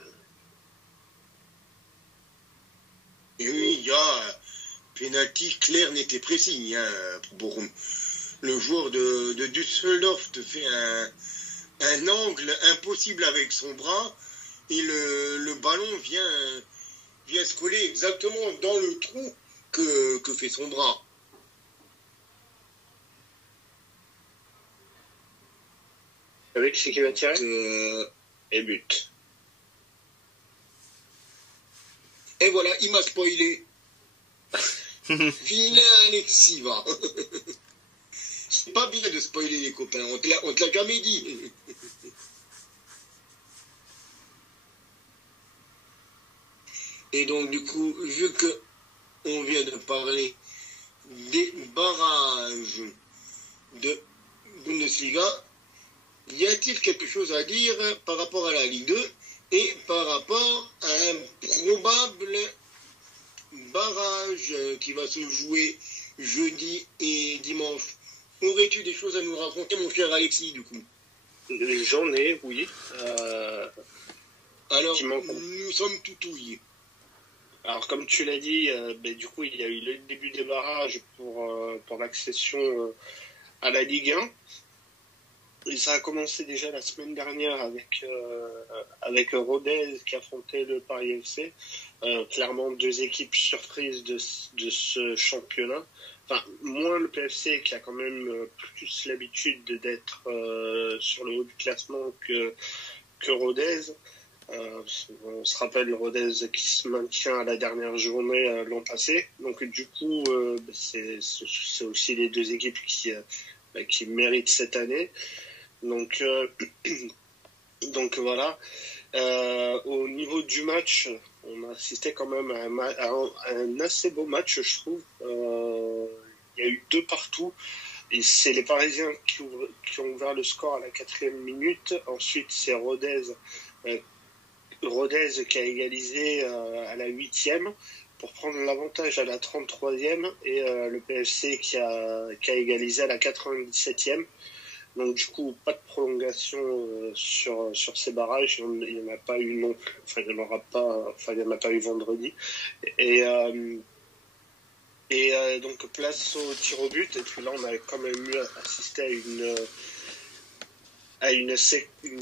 Et oui, il y a pénalty clair, net et précis pour Bochum. Le joueur de Düsseldorf te fait un angle impossible avec son bras et le ballon vient se coller exactement dans le trou que fait son bras. Avec ce qui va tirer et but. Et voilà, il m'a spoilé. Vilain Alexis, va. C'est pas bien de spoiler les copains, on te l'a jamais dit. Et donc du coup, vu que on vient de parler des barrages de Bundesliga, y a-t-il quelque chose à dire par rapport à la Ligue 2 et par rapport à un probable barrage qui va se jouer jeudi et dimanche? Aurais-tu des choses à nous raconter, mon cher Alexis, du coup? J'en ai, oui. Alors, nous sommes tout ouïs. Alors, comme tu l'as dit, du coup, il y a eu le début des barrages pour l'accession à la Ligue 1. Et ça a commencé déjà la semaine dernière avec Rodez qui affrontait le Paris FC. Clairement, deux équipes surprises de ce championnat. Enfin, moins le PFC qui a quand même plus l'habitude d'être sur le haut du classement que Rodez. On se rappelle Rodez qui se maintient à la dernière journée l'an passé. Donc du coup, c'est aussi les deux équipes qui méritent cette année. Donc voilà. Au niveau du match, on a assisté quand même à un assez beau match, je trouve. Il y a eu 2 partout. Et c'est les Parisiens qui ont ouvert le score à la 4e minute. Ensuite, c'est Rodez qui a égalisé à la 8e pour prendre l'avantage à la 33e. Et le PFC qui a égalisé à la 97e. Donc du coup, pas de prolongation sur ces barrages. Il n'y en a pas eu non plus. Enfin, il n'y en aura pas. Enfin, il n'y en a pas eu vendredi. Et donc place au tir au but. Et puis là, on a quand même eu assisté à une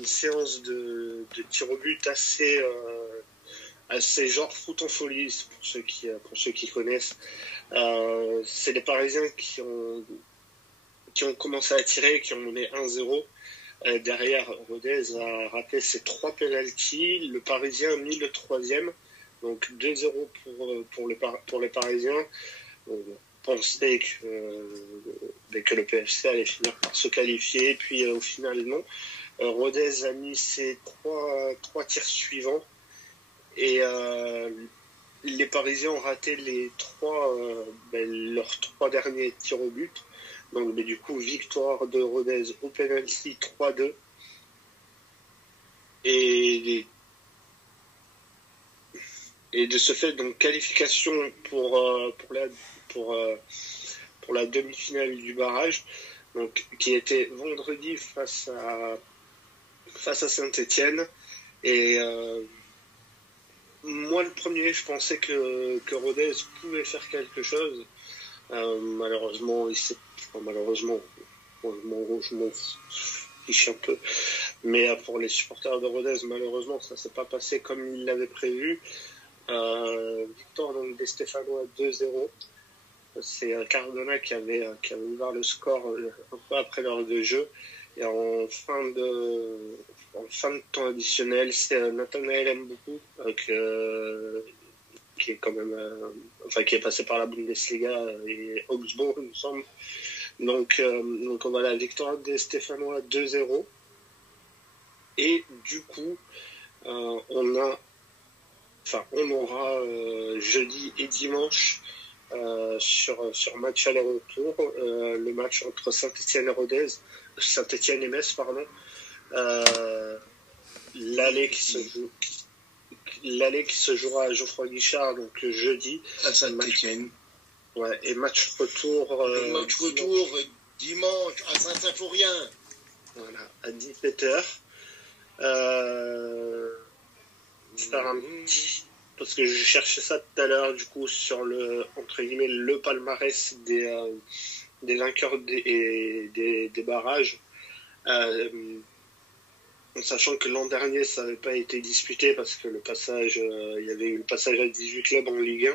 séance de tir au but assez genre foot en folie pour ceux qui connaissent. C'est les Parisiens qui ont commencé à tirer, qui ont mené 1-0. Derrière, Rodez a raté ses 3 pénaltys. Le Parisien a mis le 3e. Donc 2-0 pour les Parisiens. On pensait que le PFC allait finir par se qualifier. Puis au final, non. Rodez a mis ses 3 tirs suivants. Et les Parisiens ont raté leurs 3 derniers tirs au but. Donc, mais du coup, victoire de Rodez au penalty 3-2. Et de ce fait, donc, qualification pour la demi-finale du barrage, donc, qui était vendredi face à Saint-Étienne. Et moi, le premier, je pensais que Rodez pouvait faire quelque chose. Malheureusement, je m'en fiche un peu. Mais pour les supporters de Rodez, malheureusement, ça s'est pas passé comme ils l'avaient prévu. Victoire donc des Stéphanois 2-0. C'est Cardona qui avait ouvert le score un peu après l'heure de jeu. Et en fin de temps additionnel, c'est Nathanael Mboukou qui est quand même qui est passé par la Bundesliga et Augsbourg, il me semble. Donc voilà, victoire des Stéphanois 2-0. Et du coup, on aura jeudi et dimanche sur match aller-retour, le match entre Saint-Étienne et Rodez, Saint-Étienne et Metz, pardon. L'aller qui se jouera à Geoffroy Guichard, donc jeudi. À Saint-Étienne. Ouais, et match retour. Match retour dimanche à Saint-Symphorien. Voilà, à 17h. Faire un petit. Parce que je cherchais ça tout à l'heure, du coup, sur entre guillemets, le palmarès des vainqueurs des barrages. En sachant que l'an dernier, ça n'avait pas été disputé parce que il y avait eu le passage à 18 clubs en Ligue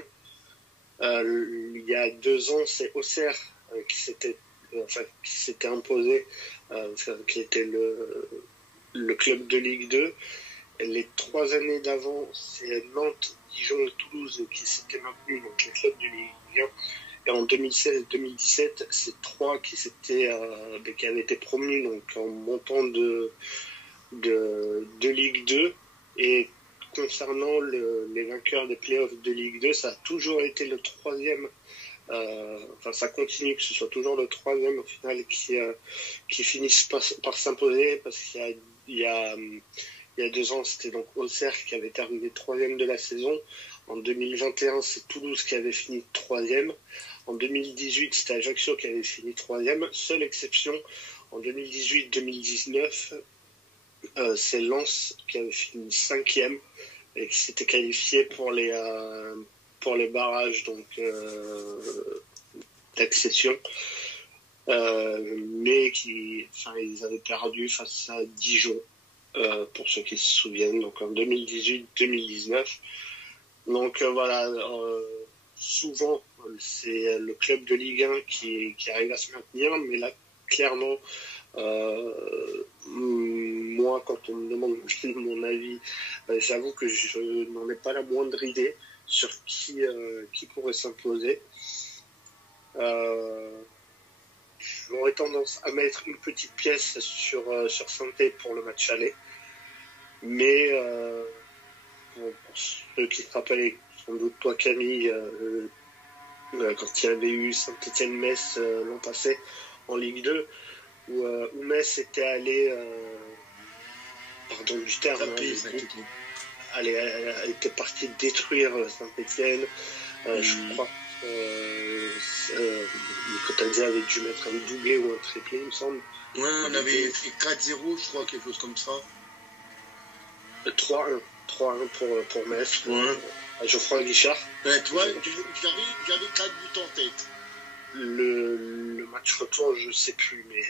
1. Il y a 2 ans, c'est Auxerre qui s'était imposé, qui était le club de Ligue 2. Et les 3 années d'avant, c'est Nantes, Dijon et Toulouse qui s'étaient maintenus, donc les clubs de Ligue 1. Et en 2016-2017, c'est 3 qui avaient été promus, donc en montant de Ligue 2. Et concernant les vainqueurs des playoffs de Ligue 2, ça a toujours été le 3e. Ça continue que ce soit toujours le 3e au final qui finisse par s'imposer, parce qu'il y a 2 ans, c'était donc Auxerre qui avait terminé 3e de la saison. En 2021, c'est Toulouse qui avait fini 3e. En 2018, c'était Ajaccio qui avait fini 3e. Seule exception, en 2018-2019, c'est Lens qui avait fini 5e et qui s'était qualifié pour les barrages d'accession. Mais ils avaient perdu face à Dijon. Pour ceux qui se souviennent, donc en 2018-2019. Donc voilà, souvent c'est le club de Ligue 1 qui arrive à se maintenir, mais là clairement, moi quand on me demande mon avis, j'avoue que je n'en ai pas la moindre idée sur qui pourrait s'imposer. J'aurais tendance à mettre une petite pièce sur Saint-Étienne pour le match aller. Mais pour ceux qui se rappellent, sans doute toi Camille, quand il y avait eu Saint-Étienne-Metz l'an passé en Ligue 2, où Metz était allé, pardon du terme, elle était partie détruire Saint-Étienne. Je crois Nicotanzi avait dû mettre un doublé ou un triplé, il me semble. Ouais, on avait fait 4-0, je crois, quelque chose comme ça. 3-1 pour Metz, ouais. À Geoffroy Guichard. Toi, j'avais 4 buts en tête. Le match retour, je sais plus, mais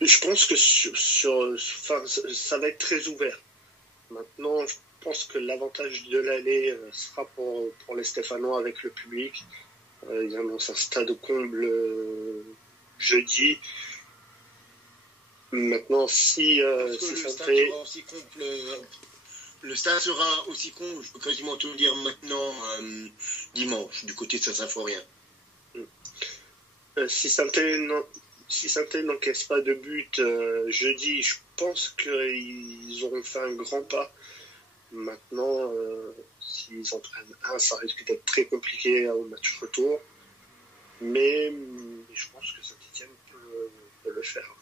je pense que ça va être très ouvert. Maintenant, je pense que l'avantage de l'aller sera pour les Stéphanois avec le public. Ils annoncent un stade comble jeudi. Maintenant, si ça fait... Le stade sera aussi con, je peux quasiment te le dire maintenant, dimanche, du côté de Saint-Symphorien. Si Saint-Étienne n'encaisse pas de but jeudi, je pense qu'ils auront fait un grand pas. Maintenant, s'ils en prennent un, ça risque d'être très compliqué au match retour. Mais je pense que Saint-Étienne peut le faire.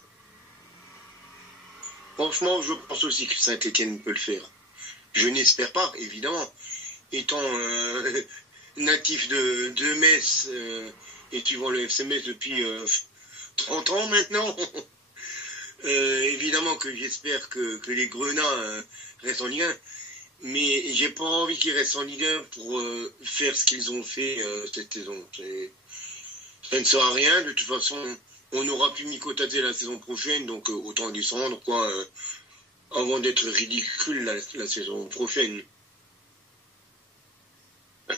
Franchement, je pense aussi que Saint-Étienne peut le faire. Je n'espère pas, évidemment. Étant natif de Metz et suivant le FC Metz depuis 30 ans maintenant, évidemment que j'espère que les Grenats restent en Ligue 1. Mais j'ai pas envie qu'ils restent en Ligue 1 pour faire ce qu'ils ont fait cette saison. Ça ne sert à rien. De toute façon, on n'aura plus Nico Taté la saison prochaine, donc autant descendre, quoi, avant d'être ridicule la saison prochaine.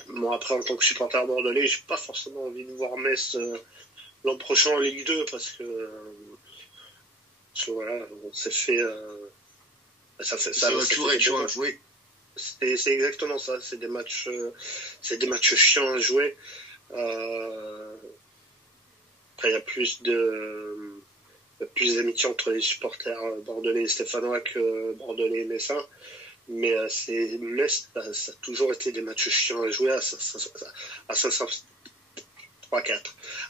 Moi, après, en tant que supporter bordelais, j'ai pas forcément envie de voir Metz l'an prochain en Ligue 2, parce que voilà, on s'est fait... ça va toujours être chaud à jouer. C'est exactement ça, c'est des matchs chiants à jouer. Après, il y a plus d'amitié entre les supporters bordelais et stéphanois que bordelais et messins. Mais Metz, ça a toujours été des matchs chiants à jouer à 3-4.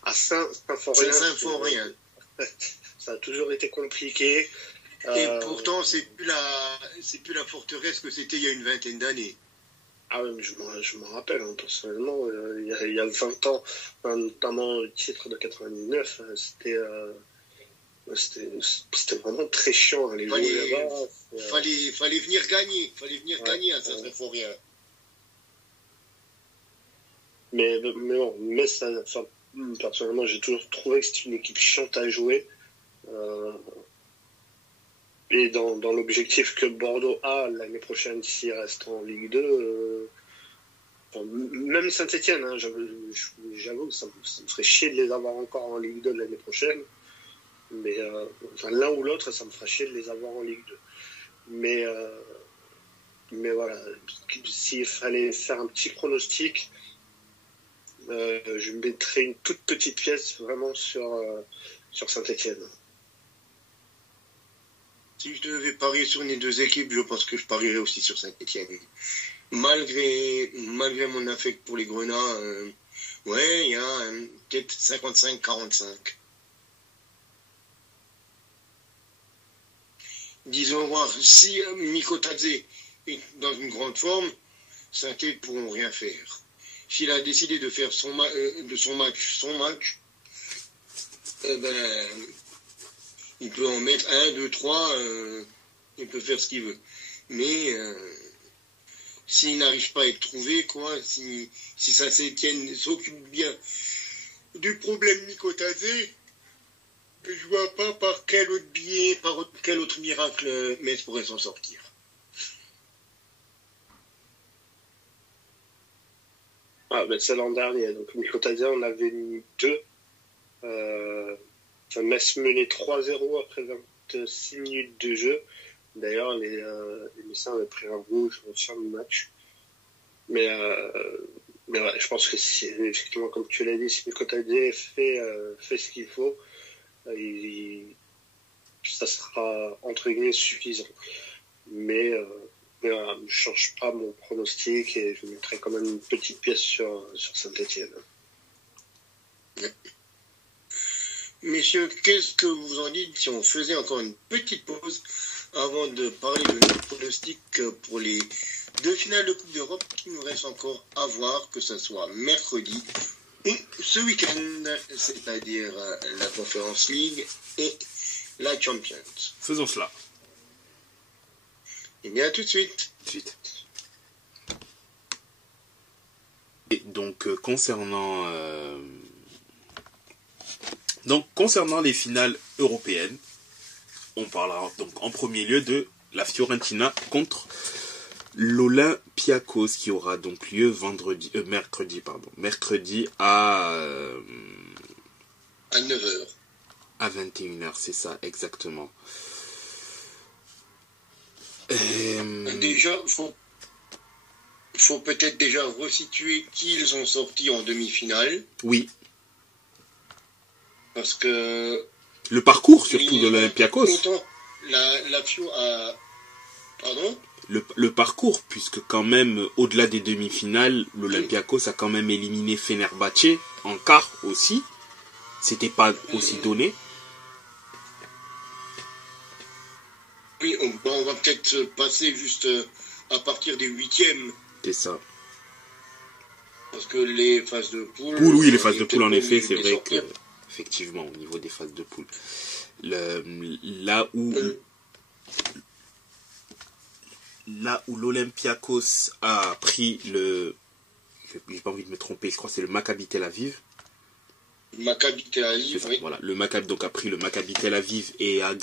À Saint-Symphorien, ça a toujours été compliqué. Et pourtant, c'est plus la forteresse que c'était il y a une vingtaine d'années. Ah oui, mais je m'en rappelle, hein, personnellement, il y a 20 ans, notamment le titre de 99, c'était vraiment très chiant à aller jouer là-bas. Fallait venir gagner à Saint-Symphorien. Mais bon, personnellement, j'ai toujours trouvé que c'était une équipe chiante à jouer. Et dans l'objectif que Bordeaux a l'année prochaine, s'il reste en Ligue 2, même Saint-Etienne, hein, j'avoue que ça me ferait chier de les avoir encore en Ligue 2 l'année prochaine. Mais l'un ou l'autre, ça me ferait chier de les avoir en Ligue 2. Mais voilà, s'il fallait faire un petit pronostic, je mettrais une toute petite pièce vraiment sur Saint-Etienne. Si je devais parier sur les deux équipes, je pense que je parierais aussi sur Saint-Etienne. Malgré mon affect pour les Grenats, il y a peut-être 55-45. Disons voir, si Mikotadze est dans une grande forme, Saint-Etienne ne pourront rien faire. S'il a décidé de faire son match, il peut en mettre 1, 2, 3, il peut faire ce qu'il veut. Mais s'il n'arrive pas à être trouvé, si Saint-Etienne s'occupe bien du problème Mikotadze, je vois pas par quel autre biais, par quel autre miracle Metz pourrait s'en sortir. C'est l'an dernier. Donc Mikotadze, on avait mis 2. Metz menait 3-0 après 26 minutes de jeu. D'ailleurs, les Messins avaient pris un rouge en fin de match. Mais ouais, je pense que si, effectivement, comme tu l'as dit, si Mikotadze fait ce qu'il faut, ça sera entre guillemets suffisant. Mais voilà, je ne change pas mon pronostic et je mettrai quand même une petite pièce sur Saint-Etienne. Messieurs, qu'est-ce que vous en dites si on faisait encore une petite pause avant de parler de nos pronostics pour les 2 finales de Coupe d'Europe qui nous restent encore à voir, que ce soit mercredi ou ce week-end, c'est-à-dire la Conference League et la Champions. Faisons cela. Et bien, à tout de suite. Et donc, concernant les finales européennes, on parlera donc en premier lieu de la Fiorentina contre l'Olympiakos qui aura donc lieu mercredi à 9h. À 21h, c'est ça, exactement. Déjà, faut peut-être déjà resituer qui ils ont sorti en demi-finale. Oui. Parce que... Le parcours, surtout, de l'Olympiakos. La Fio a... Pardon ? Le parcours, puisque quand même, au-delà des demi-finales, l'Olympiakos a quand même éliminé Fenerbahçe en quart aussi. C'était pas aussi donné. Oui, on va peut-être passer juste à partir des 8e. C'est ça. Parce que les phases de poule... Oui, les phases de poule, en effet, c'est vrai que... Effectivement, au niveau des phases de poule. Là où l'Olympiakos a pris le... J'ai pas envie de me tromper, je crois que c'est le Maccabi Tel Aviv. Maccabi Tel Aviv, oui. Voilà, le Maccabi donc a pris le Maccabi Tel Aviv et a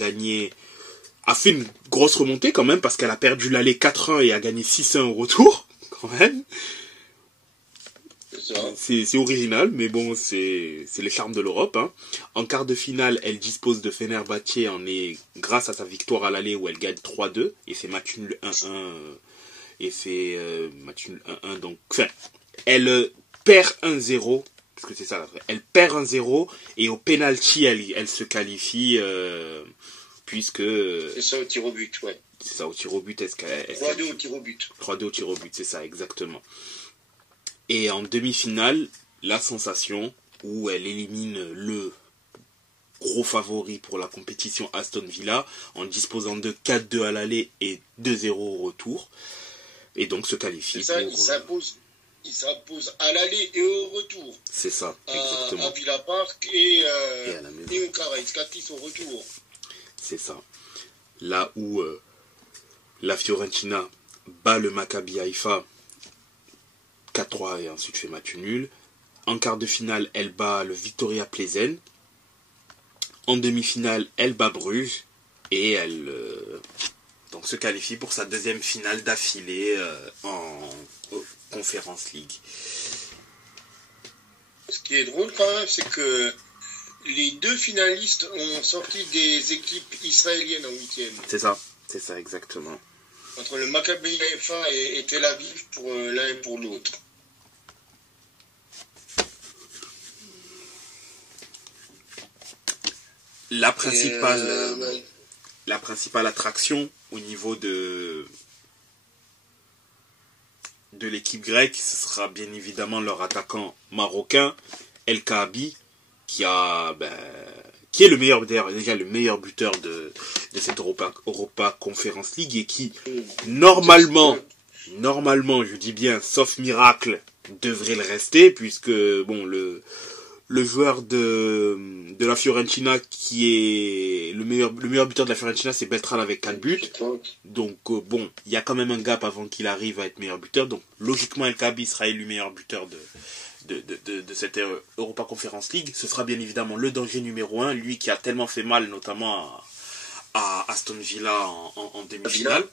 fait une grosse remontée quand même, parce qu'elle a perdu l'aller 4-1 et a gagné 6-1 au retour, quand même. C'est original, mais bon, c'est les charmes de l'Europe. Hein. En quart de finale, elle dispose de Fenerbahçe grâce à sa victoire à l'aller où elle gagne 3-2 et fait match nul 1-1 match nul 1-1. Donc, elle perd 1-0, parce que c'est ça la vraie. Elle perd 1-0 et au penalty, elle se qualifie puisque... C'est ça au tir au but, ouais. C'est ça, au tir au but. 3-2 au tir au but. 3-2 au tir au but, c'est ça, exactement. Et en demi-finale, la sensation où elle élimine le gros favori pour la compétition Aston Villa en disposant de 4-2 à l'aller et 2-0 au retour. Et donc se qualifie. C'est ça, il s'impose à l'aller et au retour. C'est ça, exactement. À Villa Park et à la maison. Et au Carré, 4-6 au retour. C'est ça. Là où la Fiorentina bat le Maccabi Haïfa 4-3 et ensuite fait match nul. En quart de finale, elle bat le Victoria Plzen. En demi-finale, elle bat Bruges. Et elle donc se qualifie pour sa deuxième finale d'affilée en Conference League. Ce qui est drôle quand même, c'est que les deux finalistes ont sorti des équipes israéliennes en huitième. C'est ça exactement. Entre le Maccabi Haïfa et Tel Aviv pour l'un et pour l'autre. La principale attraction au niveau de l'équipe grecque, ce sera bien évidemment leur attaquant marocain, El Kaabi, qui est le meilleur buteur de cette Europa Conference League et qui normalement, je dis bien, sauf miracle, devrait le rester, puisque bon, le joueur de la Fiorentina qui est le meilleur buteur de la Fiorentina, c'est Beltrán avec 4 buts. Donc bon, il y a quand même un gap avant qu'il arrive à être meilleur buteur. Donc logiquement, El Kaabi sera élu meilleur buteur de cette Europa Conference League. Ce sera bien évidemment le danger numéro 1, lui qui a tellement fait mal notamment à Aston Villa en demi-finale.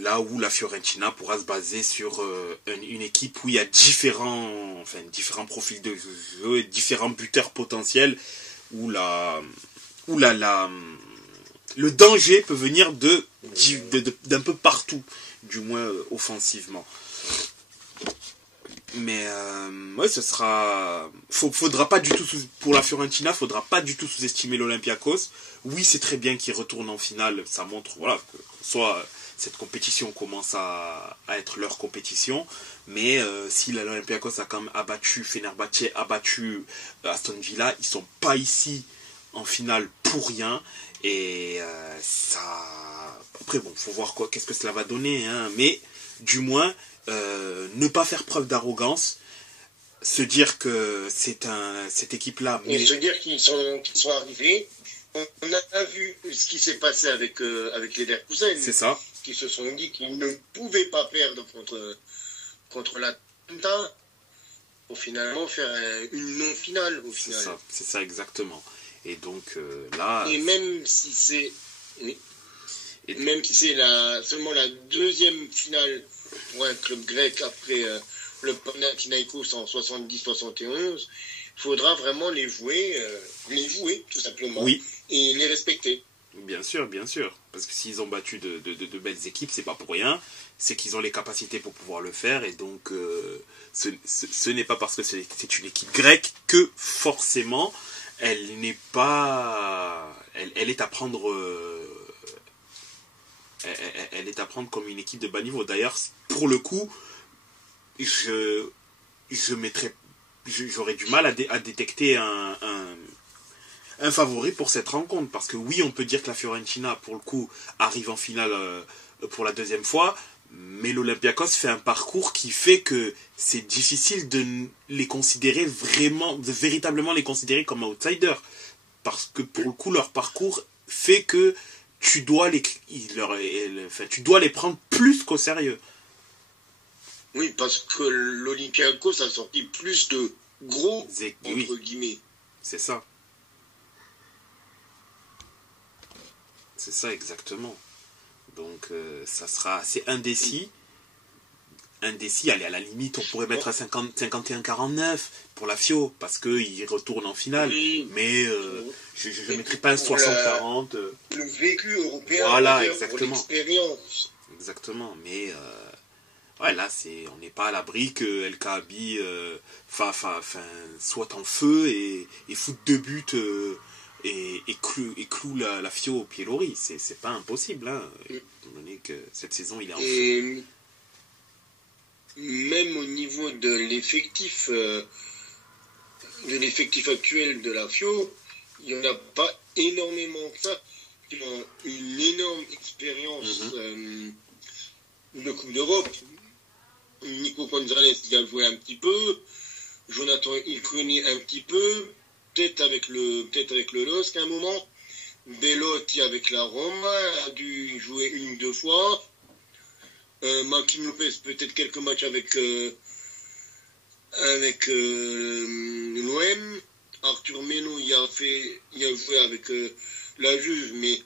Là où la Fiorentina pourra se baser sur une équipe où il y a différents profils de jeu, différents buteurs potentiels, où le danger peut venir d'un peu partout, du moins offensivement. Mais ouais, faudra pas du tout pour la Fiorentina, faudra pas du tout sous-estimer l'Olympiakos. Oui, c'est très bien qu'ils retournent en finale, ça montre que soit cette compétition commence à être leur compétition, mais si l'Olympiakos a quand même abattu Fenerbahçe, abattu Aston Villa, ils sont pas ici en finale pour rien, et ça, après bon, faut voir qu'est-ce que cela va donner, hein, mais du moins ne pas faire preuve d'arrogance, se dire que cette équipe-là... Et se dire qu'ils sont arrivés. On a vu ce qui s'est passé avec les Leverkusen. C'est ça. Qui se sont dit qu'ils ne pouvaient pas perdre contre l'Atalanta pour finalement faire une non-finale au final. C'est ça exactement. Et donc là... Et même si c'est... Oui. Et même si c'est seulement la deuxième finale pour un club grec après le Panathinaikos en 70-71, il faudra vraiment les jouer tout simplement, oui. Et les respecter. Bien sûr. Parce que s'ils ont battu de belles équipes, c'est pas pour rien. C'est qu'ils ont les capacités pour pouvoir le faire. Et donc, ce n'est pas parce que c'est une équipe grecque que forcément, elle n'est pas... Elle est à prendre... Elle est à prendre comme une équipe de bas niveau. D'ailleurs, pour le coup, j'aurais du mal à détecter un favori pour cette rencontre. Parce que oui, on peut dire que la Fiorentina, pour le coup, arrive en finale pour la deuxième fois. Mais l'Olympiakos fait un parcours qui fait que c'est difficile de les considérer véritablement les considérer comme outsiders. Parce que pour le coup, leur parcours fait que tu dois les prendre plus qu'au sérieux. Oui, parce que l'Olympiakos a sorti plus de gros, entre guillemets. C'est ça. C'est ça exactement. Donc ça sera assez indécis. Allez, à la limite, on pourrait mettre à 51-49 pour la Fio, parce qu'il retourne en finale. Oui. Mais je ne mettrai pas un 60-40. Le vécu européen, voilà, exactement. Pour l'expérience. Exactement, mais ouais, là, on n'est pas à l'abri que El Kaabi soit en feu et foute 2 buts et cloue la Fio au pilori. C'est pas impossible, hein, étant donné que cette saison, il est en feu. Et même au niveau de l'effectif actuel de la Fio, il n'y en a pas énormément que ça qui ont une énorme expérience de Coupe d'Europe. Nico Gonzalez qui a joué un petit peu, Jonathan Ilkoni un petit peu, peut-être avec le LOSC à un moment, Belotti avec la Roma a dû jouer 1 ou 2 fois, Maxime Lopez peut-être quelques matchs avec l'OM, Arthur Melo il a joué avec la Juve mais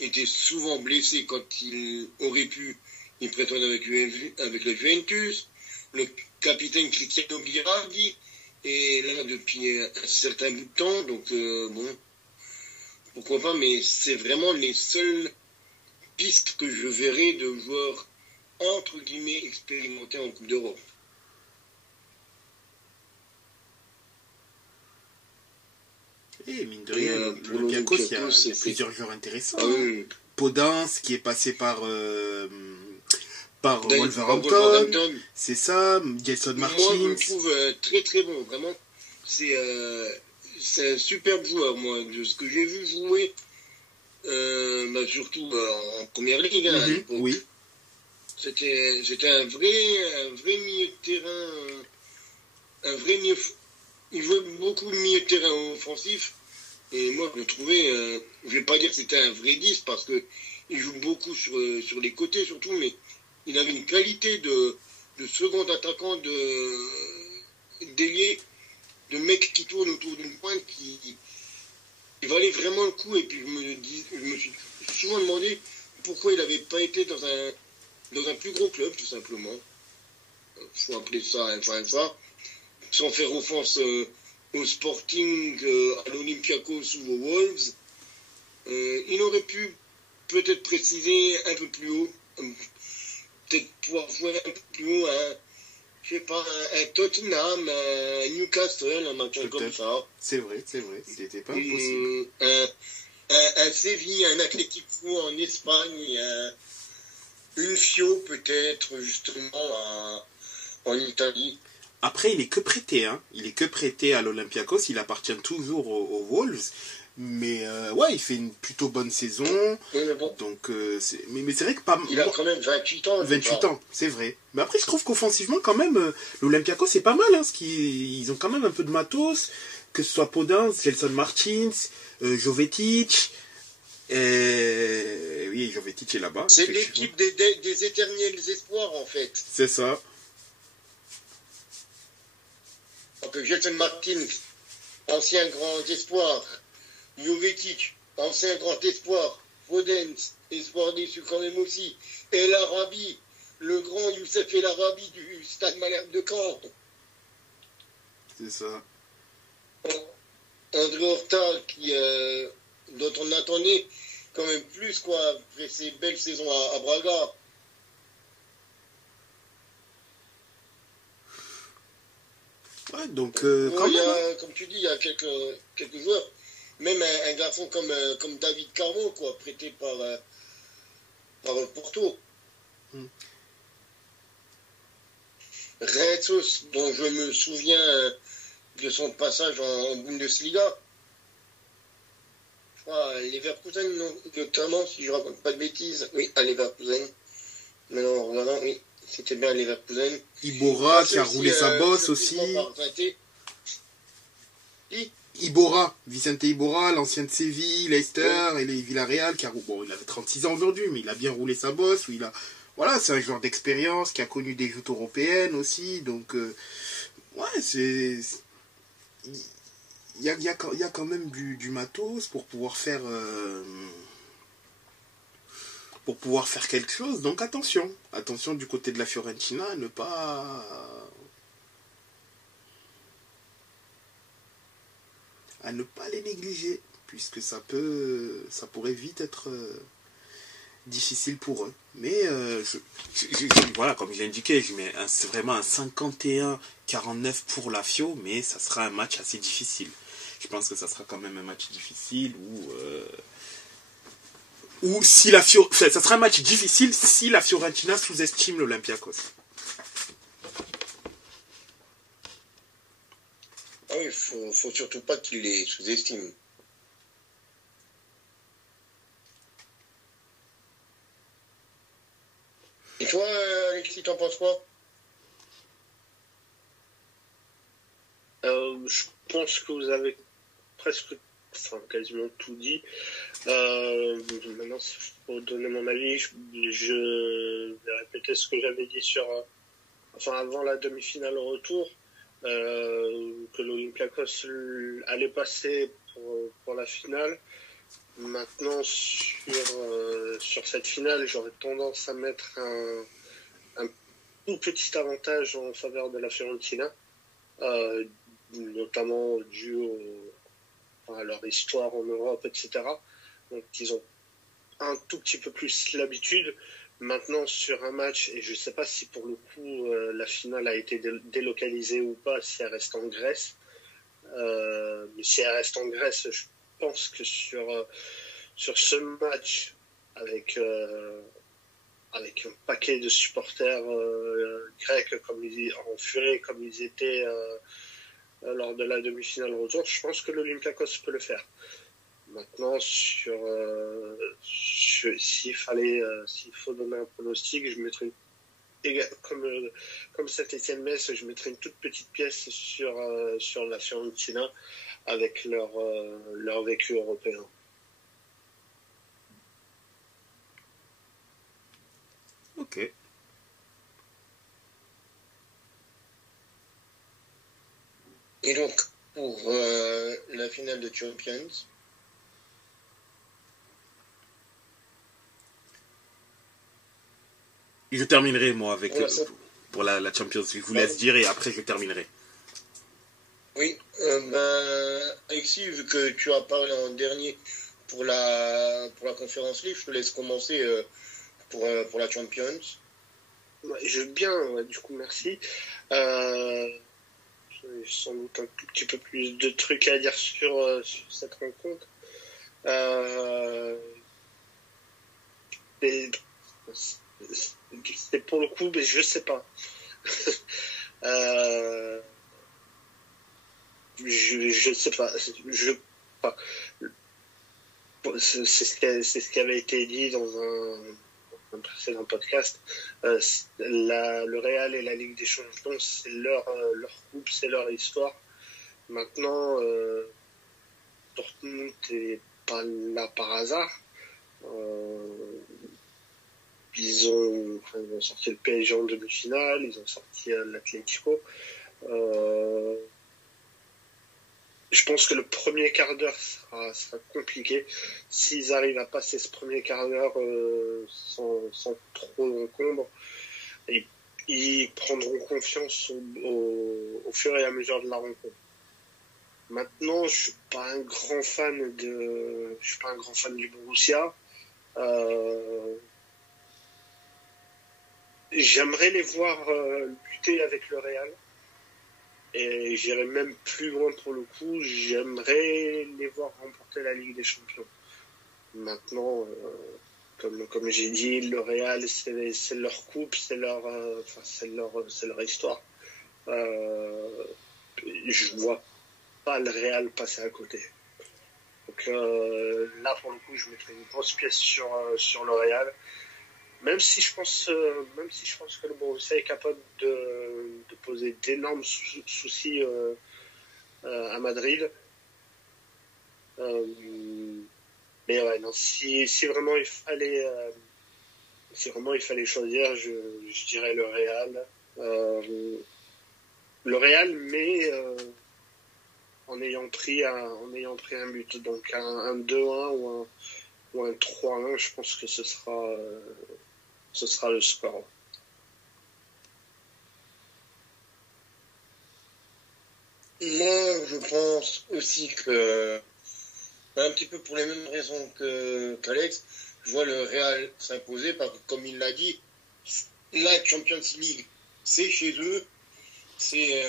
était souvent blessé quand il aurait pu. Il prétend avec la Juventus. Le capitaine Cristiano Girardi est là depuis un certain bout de temps. Donc, bon, pourquoi pas. Mais c'est vraiment les seules pistes que je verrai de joueurs, entre guillemets, expérimentés en Coupe d'Europe. Et mine de rien, l'Olympiakos, il y a plusieurs joueurs intéressants. Ah, oui. Podence, qui est passé par Wolverhampton, c'est ça, Jason Martins. Moi, je le trouve très très bon, vraiment. C'est un superbe joueur, moi, de ce que j'ai vu jouer, surtout en première ligue, à l'époque. Oui. C'était un vrai milieu de terrain, il jouait beaucoup de milieu de terrain offensif, et moi, je le trouvais, je vais pas dire que c'était un vrai 10, parce que il joue beaucoup sur les côtés, surtout, mais il avait une qualité de second attaquant, d'ailier, de mec qui tourne autour d'une pointe qui valait vraiment le coup. Et puis je me suis souvent demandé pourquoi il n'avait pas été dans un plus gros club, tout simplement. Faut appeler ça un FA, sans faire offense au Sporting, à l'Olympiakos ou aux Wolves. Il aurait pu peut-être préciser un peu plus haut, peut-être pouvoir jouer un peu plus haut, je sais pas, un Tottenham, un Newcastle, un match comme ça. C'est vrai, c'était pas impossible. Un Séville, un Atlético en Espagne, une Fio peut-être justement en Italie. Après, il est que prêté, hein. Il est que prêté à l'Olympiakos, il appartient toujours aux Wolves. Mais ouais, il fait une plutôt bonne saison. Oui, mais bon. Donc, mais c'est vrai que pas. Il a quand même 28 ans. 28 ans, c'est vrai. Mais après, je trouve qu'offensivement, quand même, l'Olympiakos, c'est pas mal. Hein, ils ont quand même un peu de matos. Que ce soit Podence, Gelson Martins, Jovetic. Oui, Jovetic est là-bas. C'est l'équipe des éternels espoirs, en fait. C'est ça. Donc, Gelson Martins, ancien grand espoir. Jovetic, ancien grand espoir. Podence, espoir déçu quand même aussi. El Arabi, le grand Youssef El Arabi du Stade Malherbe de Caen. C'est ça. André Horta, dont on attendait quand même plus, quoi, après ses belles saisons à Braga. Ouais, donc, quand même, comme tu dis, il y a quelques joueurs. Même un garçon comme David Carmo, quoi, prêté par Porto. Retsos, dont je me souviens de son passage en Bundesliga. Je crois à Leverkusen, notamment, si je ne raconte pas de bêtises. Oui, à Leverkusen. Maintenant, en regardant, oui, c'était bien à Leverkusen. Ibora, qui a roulé sa bosse aussi. Ibora, Vicente Ibora, l'ancien de Séville, Leicester et les Villarreal, il avait 36 ans aujourd'hui, mais il a bien roulé sa bosse. Voilà, c'est un joueur d'expérience qui a connu des joutes européennes aussi, donc ouais, il y a quand même du matos pour pouvoir faire quelque chose. Donc attention du côté de la Fiorentina à ne pas les négliger, puisque ça pourrait vite être difficile pour eux. Mais voilà, comme j'ai indiqué, je mets vraiment un 51-49 pour la Fio, mais ça sera un match assez difficile. je pense que ça sera quand même un match difficile ou si la ça sera un match difficile si la Fiorentina sous-estime l'Olympiakos. Ah oui, faut surtout pas qu'il les sous-estime. Et toi, Alexis, t'en penses quoi? Je pense que vous avez quasiment tout dit. Maintenant, pour donner mon avis, je vais répéter ce que j'avais dit avant la demi-finale au retour, que l'Olympiakos allait passer pour la finale. Maintenant, sur cette finale, j'aurais tendance à mettre un tout petit avantage en faveur de la Fiorentina, notamment dû à leur histoire en Europe, etc. Donc, ils ont un tout petit peu plus l'habitude. Maintenant, sur un match, et je ne sais pas si pour le coup la finale a été délocalisée ou pas, si elle reste en Grèce. Mais si elle reste en Grèce, je pense que sur ce match, avec un paquet de supporters grecs en furie comme ils étaient lors de la demi-finale retour, je pense que l'Olympiakos peut le faire. Maintenant, s'il faut donner un pronostic, je mettrai comme Saint-Étienne-Metz, je mettrai une toute petite pièce sur la Fiorentina avec leur vécu européen. Ok. Et donc, pour la finale de Champions, Et je terminerai, moi, avec pour la Champions. Je vous laisse dire et après, je terminerai. Oui, Alexis, vu que tu as parlé en dernier pour la conférence League, je te laisse commencer pour la Champions. Je veux bien, du coup, merci. J'ai sans doute un tout petit peu plus de trucs à dire sur cette rencontre. C'est pour le coup, mais je sais pas. Je sais pas. C'est ce qui avait été dit dans un précédent podcast. Le Real et la Ligue des Champions, c'est leur coupe, c'est leur histoire. Maintenant, Dortmund n'est pas là par hasard. Ils ont sorti le PSG en demi-finale, ils ont sorti l'Atlético. Je pense que le premier quart d'heure sera compliqué. S'ils arrivent à passer ce premier quart d'heure sans trop encombre, ils prendront confiance au fur et à mesure de la rencontre. Maintenant, je suis pas un grand fan du Borussia. J'aimerais les voir lutter avec le Real. Et j'irai même plus loin pour le coup. J'aimerais les voir remporter la Ligue des Champions. Maintenant, comme j'ai dit, le Real, c'est leur coupe, c'est leur histoire. Je vois pas le Real passer à côté. Donc là, pour le coup, je mettrais une grosse pièce sur le Real. Même si je pense que le Borussia est capable de poser d'énormes soucis à Madrid. Mais ouais, non, si vraiment il fallait choisir, je dirais le Real. Le Real, mais en ayant pris un but, donc un 2-1 ou un 3-1, je pense que ce sera le score. Moi, je pense aussi que, un petit peu pour les mêmes raisons qu'Alex, je vois le Real s'imposer parce que, comme il l'a dit, la Champions League, c'est chez eux, c'est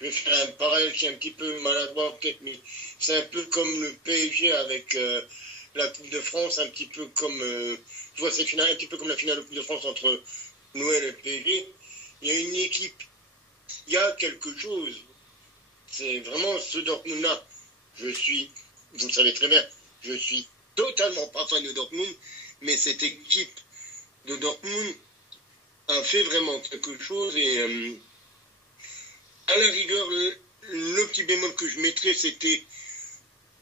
je vais faire un parallèle qui est un petit peu maladroit peut-être, mais c'est un peu comme le PSG avec la Coupe de France, un petit peu comme, je vois cette finale, un petit peu comme la finale de Coupe de France entre Noël et le PSG. Il y a une équipe, il y a quelque chose. C'est vraiment ce Dortmund-là. Vous le savez très bien, je suis totalement pas fan de Dortmund, mais cette équipe de Dortmund a fait vraiment quelque chose et à la rigueur, le petit bémol que je mettrais, c'était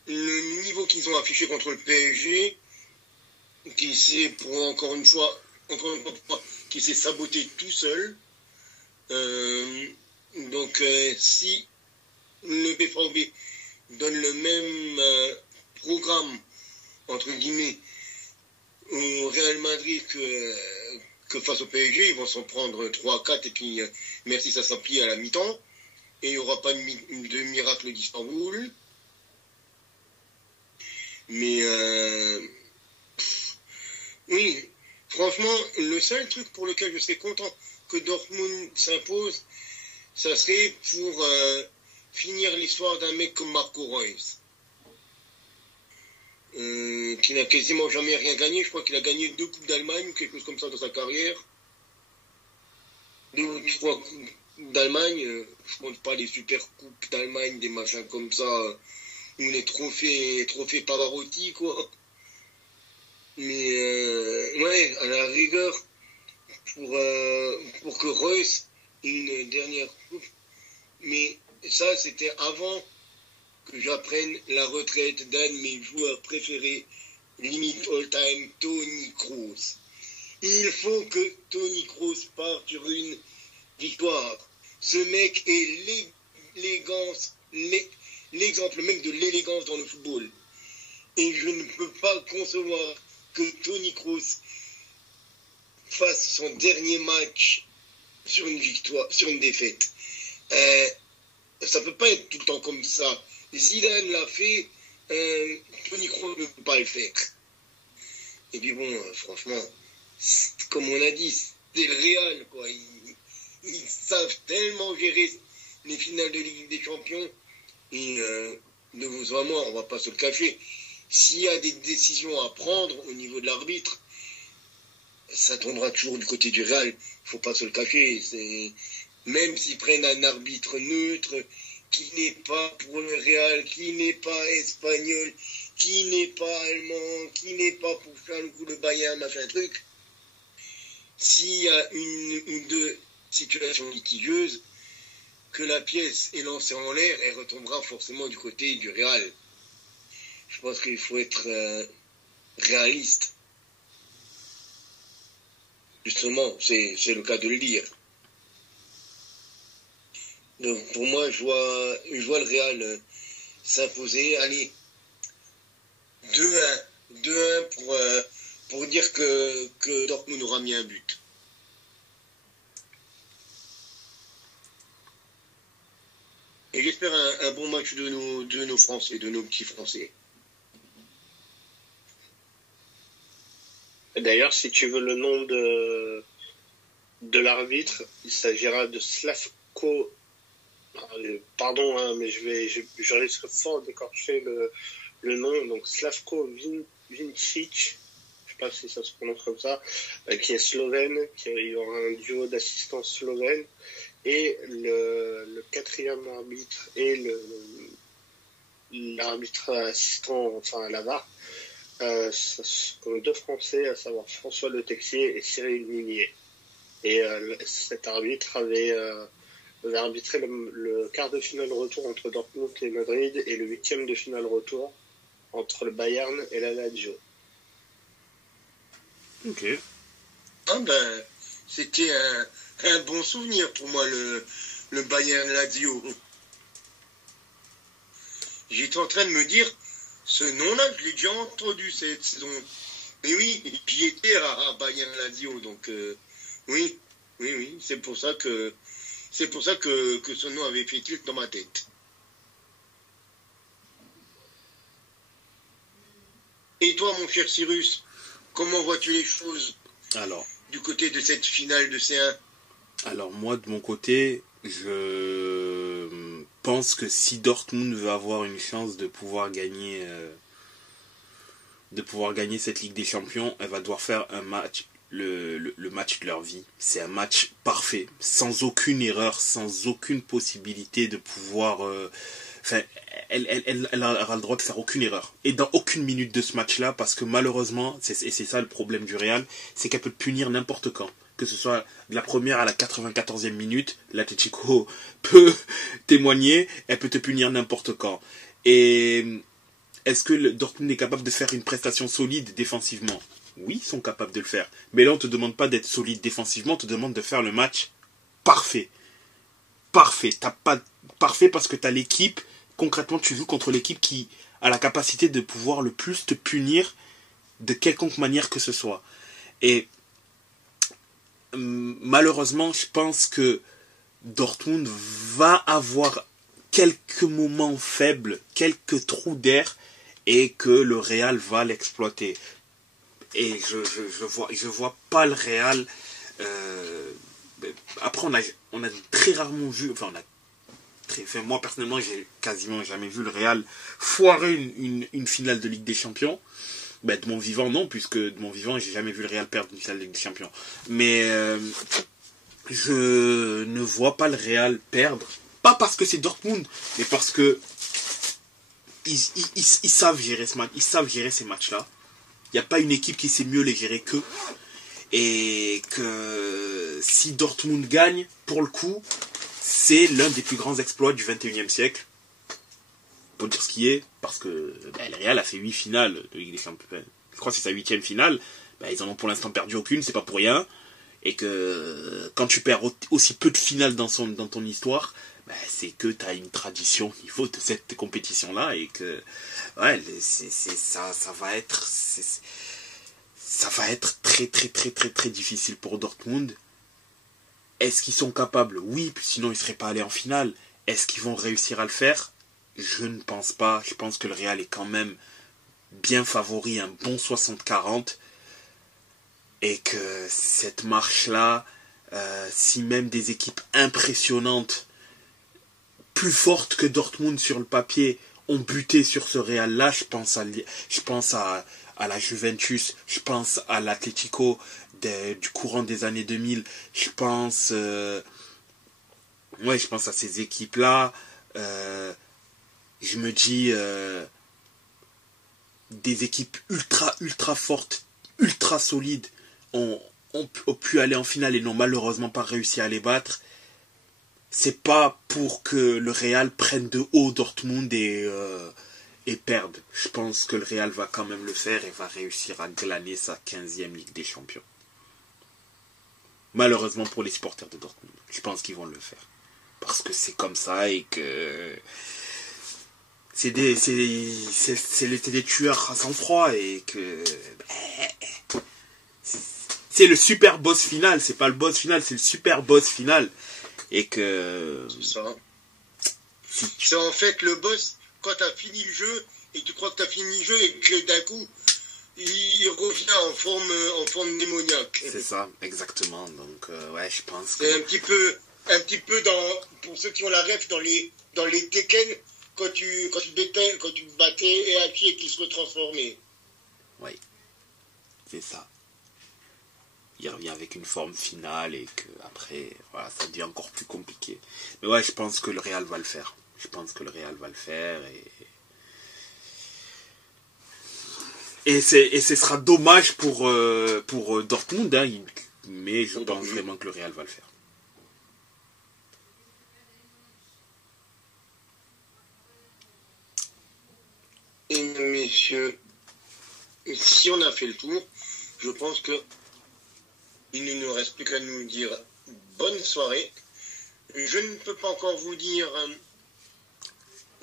le niveau qu'ils ont affiché contre le PSG, qui s'est, encore une fois, qui s'est saboté tout seul. Donc, si le BVB donne le même programme, entre guillemets, au Real Madrid que face au PSG, ils vont s'en prendre 3-4 et puis merci, ça s'appuie à la mi-temps. Et il n'y aura pas de miracle d'Istanbul. Mais oui, franchement, le seul truc pour lequel je serais content que Dortmund s'impose, ça serait pour finir l'histoire d'un mec comme Marco Reus. Qui n'a quasiment jamais rien gagné. Je crois qu'il a gagné 2 Coupes d'Allemagne ou quelque chose comme ça dans sa carrière. 2 ou 3 Coupes d'Allemagne. Je compte pas les super Coupes d'Allemagne, des machins comme ça, ou les trophées Pavarotti, quoi. Mais ouais, à la rigueur, pour que Reus ait une dernière coupe. Mais ça, c'était avant que j'apprenne la retraite d'un de mes joueurs préférés, limite all-time, Toni Kroos. Il faut que Toni Kroos parte sur une victoire. Ce mec est l'exemple même de l'élégance dans le football. Et je ne peux pas concevoir que Toni Kroos fasse son dernier match sur une victoire, sur une défaite. Ça peut pas être tout le temps comme ça. Zidane l'a fait, Toni Kroos ne peut pas le faire. Et puis bon, franchement, comme on a dit, c'est le Real, quoi. Ils savent tellement gérer les finales de Ligue des Champions. Et de vous à moi, on va pas se le cacher. S'il y a des décisions à prendre au niveau de l'arbitre, ça tournera toujours du côté du Real. Faut pas se le cacher. Même s'ils prennent un arbitre neutre, qui n'est pas pour le Real, qui n'est pas espagnol, qui n'est pas allemand, qui n'est pas pour faire le coup de Bayern, machin truc. S'il y a une ou deux situations litigieuses, que la pièce est lancée en l'air, elle retombera forcément du côté du Real. Je pense qu'il faut être réaliste. Justement, c'est le cas de le dire. Donc pour moi, je vois le Real s'imposer. Allez, 2-1. 2-1 pour dire que Dortmund aura mis un but. Et j'espère un bon match de nos Français, de nos petits Français. D'ailleurs, si tu veux le nom de l'arbitre, il s'agira de Slavko. Pardon, hein, mais je risque fort d'écorcher le nom. Donc Slavko Vincic, je sais pas si ça se prononce comme ça, qui est slovène, il y aura un duo d'assistants slovènes. Et le quatrième arbitre et l'arbitre assistant, enfin la VAR, ce sont 2 Français, à savoir François Le Texier et Cyril Munier. Et cet arbitre avait arbitré le quart de finale retour entre Dortmund et Madrid et le 8e de finale retour entre le Bayern et la Lazio. Ok. Ah ben, c'était un bon souvenir pour moi, le Bayern Lazio. J'étais en train de me dire, ce nom-là, je l'ai déjà entendu cette saison. Mais oui, j'y étais à Bayern Lazio, donc oui, c'est pour ça que ce nom avait fait tilt dans ma tête. Et toi, mon cher Cyrus, comment vois-tu les choses du côté de cette finale de C1 ? Alors moi, de mon côté, je pense que si Dortmund veut avoir une chance de pouvoir gagner cette Ligue des Champions, elle va devoir faire un match, le match de leur vie. C'est un match parfait, sans aucune erreur, sans aucune possibilité de pouvoir... elle aura le droit de faire aucune erreur. Et dans aucune minute de ce match-là, parce que malheureusement, c'est ça le problème du Real, c'est qu'elle peut te punir n'importe quand. Que ce soit de la première à la 94e minute, l'Atlético peut témoigner, elle peut te punir n'importe quand. Et est-ce que le Dortmund est capable de faire une prestation solide défensivement ? Oui, ils sont capables de le faire. Mais là, on ne te demande pas d'être solide défensivement, on te demande de faire le match parfait. Parfait. Parfait parce que tu as l'équipe, concrètement, tu joues contre l'équipe qui a la capacité de pouvoir le plus te punir de quelconque manière que ce soit. Et malheureusement, je pense que Dortmund va avoir quelques moments faibles, quelques trous d'air, et que le Real va l'exploiter. Et je vois pas le Real. Après, on a très rarement vu. Moi personnellement, j'ai quasiment jamais vu le Real foirer une finale de Ligue des Champions. De mon vivant, non, puisque de mon vivant, j'ai jamais vu le Real perdre une finale de Ligue des Champions. Mais je ne vois pas le Real perdre. Pas parce que c'est Dortmund, mais parce que ils savent gérer ce match, ils savent gérer ces matchs-là. Il n'y a pas une équipe qui sait mieux les gérer qu'eux. Et que si Dortmund gagne, pour le coup, c'est l'un des plus grands exploits du 21e siècle. Pour dire ce qui est, parce que le Real a fait 8 finales de Ligue des Champions. Je crois que c'est sa 8e finale. Ils en ont pour l'instant perdu aucune, c'est pas pour rien. Et que quand tu perds aussi peu de finales dans ton histoire, c'est que tu as une tradition au niveau de cette compétition-là. Et que ça va être très très très très très difficile pour Dortmund. Est-ce qu'ils sont capables ? Oui, sinon ils ne seraient pas allés en finale. Est-ce qu'ils vont réussir à le faire ? Je ne pense pas. Je pense que le Real est quand même bien favori, un bon 60-40. Et que cette marche-là, si même des équipes impressionnantes, plus fortes que Dortmund sur le papier, ont buté sur ce Real-là, je pense à la Juventus, je pense à l'Atlético du courant des années 2000, je pense à ces équipes-là. Je me dis des équipes ultra fortes, ultra solides ont pu aller en finale et n'ont malheureusement pas réussi à les battre. C'est pas pour que le Real prenne de haut Dortmund et perde. Je pense que le Real va quand même le faire et va réussir à glaner sa 15e Ligue des Champions. Malheureusement pour les supporters de Dortmund. Je pense qu'ils vont le faire. Parce que c'est comme ça et que c'est des tueurs à sang-froid et que c'est le super boss final. C'est pas le boss final, c'est le super boss final. Et que... C'est ça. C'est en fait le boss, quand tu as fini le jeu, et tu crois que tu as fini le jeu, et que d'un coup, il revient en forme démoniaque. C'est ça, exactement. Donc, je pense que... C'est un petit peu dans... Pour ceux qui ont la ref, dans les Tekken, quand tu battais et Hachi et qu'il se retransformait. Oui, c'est ça. Il revient avec une forme finale et que après ça devient encore plus compliqué. Mais je pense que le Real va le faire. Et ce sera dommage pour Dortmund, hein, mais je pense vraiment que le Real va le faire. Et messieurs, si on a fait le tour, je pense que il ne nous reste plus qu'à nous dire bonne soirée. Je ne peux pas encore vous dire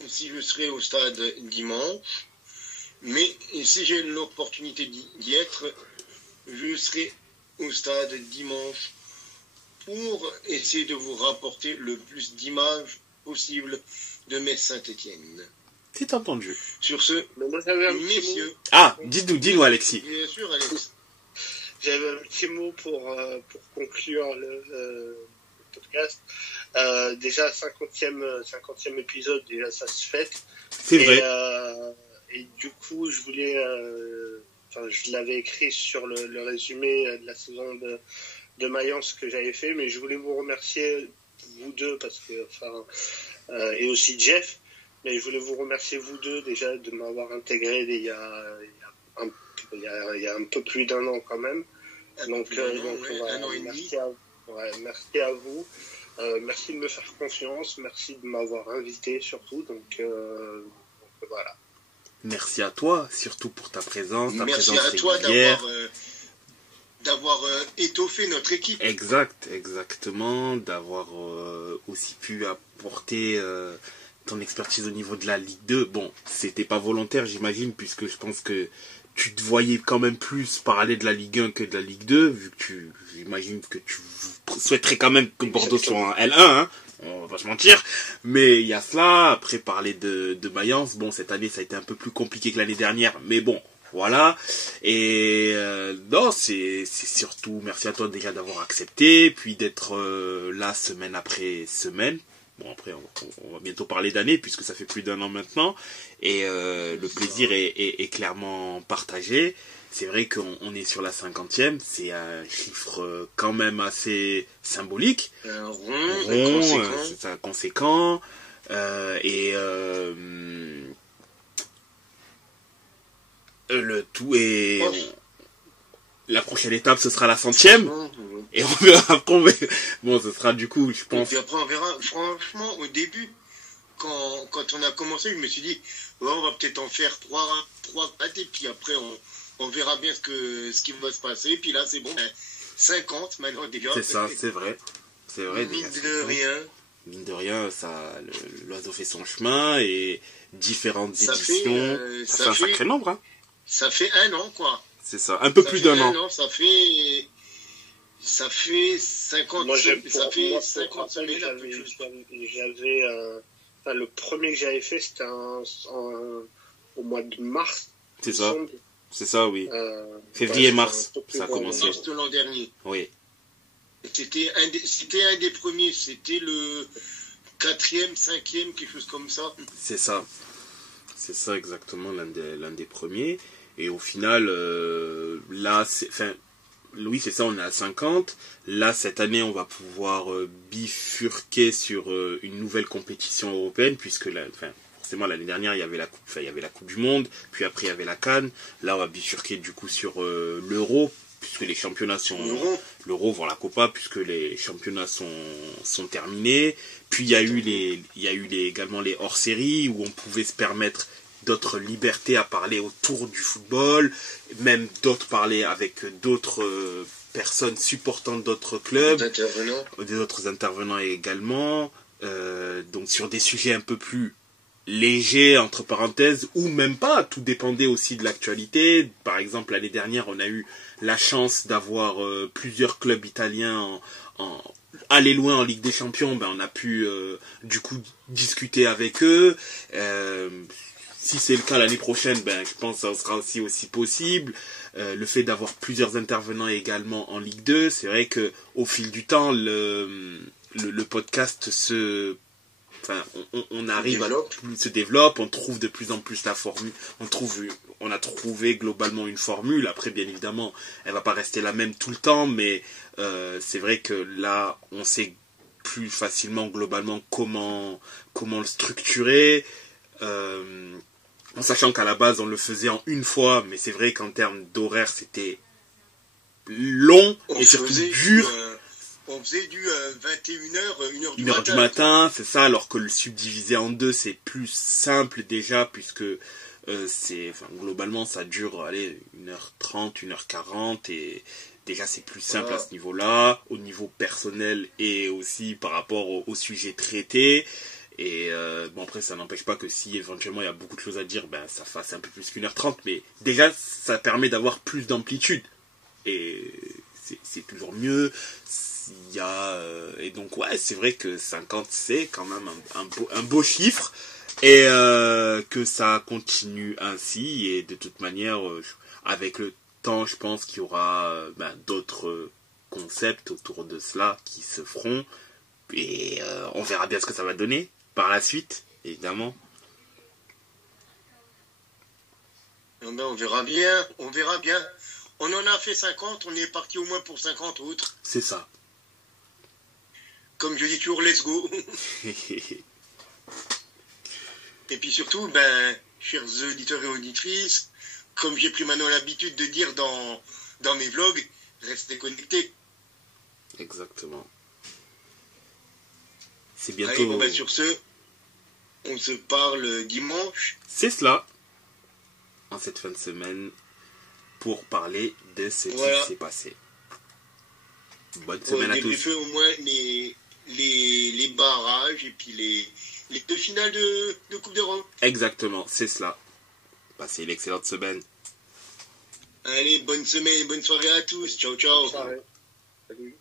si je serai au stade dimanche, mais si j'ai l'opportunité d'y être, je serai au stade dimanche pour essayer de vous rapporter le plus d'images possible de Metz Saint-Étienne. C'est entendu. Sur ce, messieurs... Ah, dis-nous Alexis. Bien sûr, Alex. J'avais un petit mot pour conclure podcast. Déjà 50e épisode, déjà ça se fête. C'est vrai. Et du coup, je voulais, je l'avais écrit sur le résumé de la saison de Mayence que j'avais fait, mais je voulais vous remercier vous deux parce que, et aussi Jeff, mais je voulais vous remercier vous deux déjà de m'avoir intégré il y a un peu plus d'un an quand même. Donc, un an et demi. Merci à vous. Merci de me faire confiance, merci de m'avoir invité surtout, donc voilà. Merci à toi, surtout pour ta présence. Merci à toi d'avoir étoffé notre équipe. Exactement, d'avoir aussi pu apporter ton expertise au niveau de la Ligue 2. Bon, c'était pas volontaire, j'imagine, puisque je pense que tu te voyais quand même plus parler de la Ligue 1 que de la Ligue 2, vu que j'imagine que tu souhaiterais quand même que Bordeaux soit en L1, hein, on va pas se mentir. Mais il y a cela, après parler de Mayence, bon, cette année ça a été un peu plus compliqué que l'année dernière, mais bon, voilà. Et non, c'est surtout merci à toi déjà d'avoir accepté, puis d'être là semaine après semaine. Bon, après, on va bientôt parler d'années, puisque ça fait plus d'un an maintenant. Et le plaisir est clairement partagé. C'est vrai qu'on est sur la 50e. C'est un chiffre quand même assez symbolique. Rond, c'est conséquent. Le tout est... La prochaine étape, ce sera la 100e. Et on verra après. Bon, ce sera du coup, je pense. Et puis après, on verra. Franchement, au début, quand on a commencé, je me suis dit, ouais, on va peut-être en faire 3, 4, et puis après, on verra bien ce qui va se passer. Et puis là, c'est bon, 50 maintenant déjà. C'est ça, c'est vrai. C'est vrai. Mine de rien. Mine de rien, l'oiseau fait son chemin et différentes éditions. Ça fait un sacré nombre, hein. Ça fait un an, quoi. C'est ça, un peu plus d'un an. Ça fait 50 semaines. Le premier que j'avais fait, c'était au mois de mars. C'est ça. C'est ça, oui. Février-mars, ça a commencé. Mars de l'an dernier. Oui. C'était un des premiers. C'était le 4e, 5e, quelque chose comme ça. C'est ça. C'est ça exactement, l'un des premiers. Et au final, là, oui, c'est ça, on est à 50. Là, cette année, on va pouvoir bifurquer sur une nouvelle compétition européenne, puisque forcément, l'année dernière, il y avait la Coupe du Monde, puis après, il y avait la CAN. Là, on va bifurquer du coup sur l'Euro, puisque les championnats sont... L'Euro, voire la Copa, puisque les championnats sont terminés. Puis, il y a eu également les hors-séries, où on pouvait se permettre d'autres libertés à parler autour du football, même d'autres parler avec d'autres personnes supportant d'autres clubs, d'autres intervenants également, donc sur des sujets un peu plus légers, entre parenthèses, ou même pas, tout dépendait aussi de l'actualité. Par exemple, l'année dernière, on a eu la chance d'avoir plusieurs clubs italiens aller loin en Ligue des Champions, on a pu du coup discuter avec eux. Si c'est le cas l'année prochaine, je pense que ça sera aussi possible. Le fait d'avoir plusieurs intervenants également en Ligue 2, c'est vrai que au fil du temps, le podcast on arrive se développe, on trouve de plus en plus la formule, on a trouvé globalement une formule. Après, bien évidemment, elle va pas rester la même tout le temps, mais c'est vrai que là, on sait plus facilement globalement comment le structurer. En sachant qu'à la base on le faisait en une fois, mais c'est vrai qu'en termes d'horaire c'était long et surtout dur. On faisait du 21h, 1h du matin, c'est ça, alors que le subdiviser en deux c'est plus simple déjà, puisque globalement ça dure 1h30, 1h40, et déjà c'est plus simple à ce niveau-là, au niveau personnel et aussi par rapport au sujet traité. Et après ça n'empêche pas que si éventuellement il y a beaucoup de choses à dire, ça fasse un peu plus qu'1h30, mais déjà ça permet d'avoir plus d'amplitude et c'est toujours mieux. Et donc ouais, c'est vrai que 50 c'est quand même un beau chiffre, et que ça continue ainsi, et de toute manière avec le temps je pense qu'il y aura d'autres concepts autour de cela qui se feront. Et on verra bien ce que ça va donner par la suite, évidemment. On verra bien, on verra bien. On en a fait 50, on est parti au moins pour 50 autres. C'est ça. Comme je dis toujours, let's go. Et puis surtout, chers auditeurs et auditrices, comme j'ai pris maintenant l'habitude de dire dans mes vlogs, restez connectés. Exactement. C'est bientôt... Allez, bon, sur ce, on se parle dimanche. C'est cela. En cette fin de semaine, pour parler de ce qui s'est passé. Bonne semaine à tous. Débriefer au moins les barrages et puis les deux finales de Coupe d'Europe. Exactement, c'est cela. Passez une excellente semaine. Allez, bonne semaine et bonne soirée à tous. Ciao, ciao. Bonne soirée. Salut.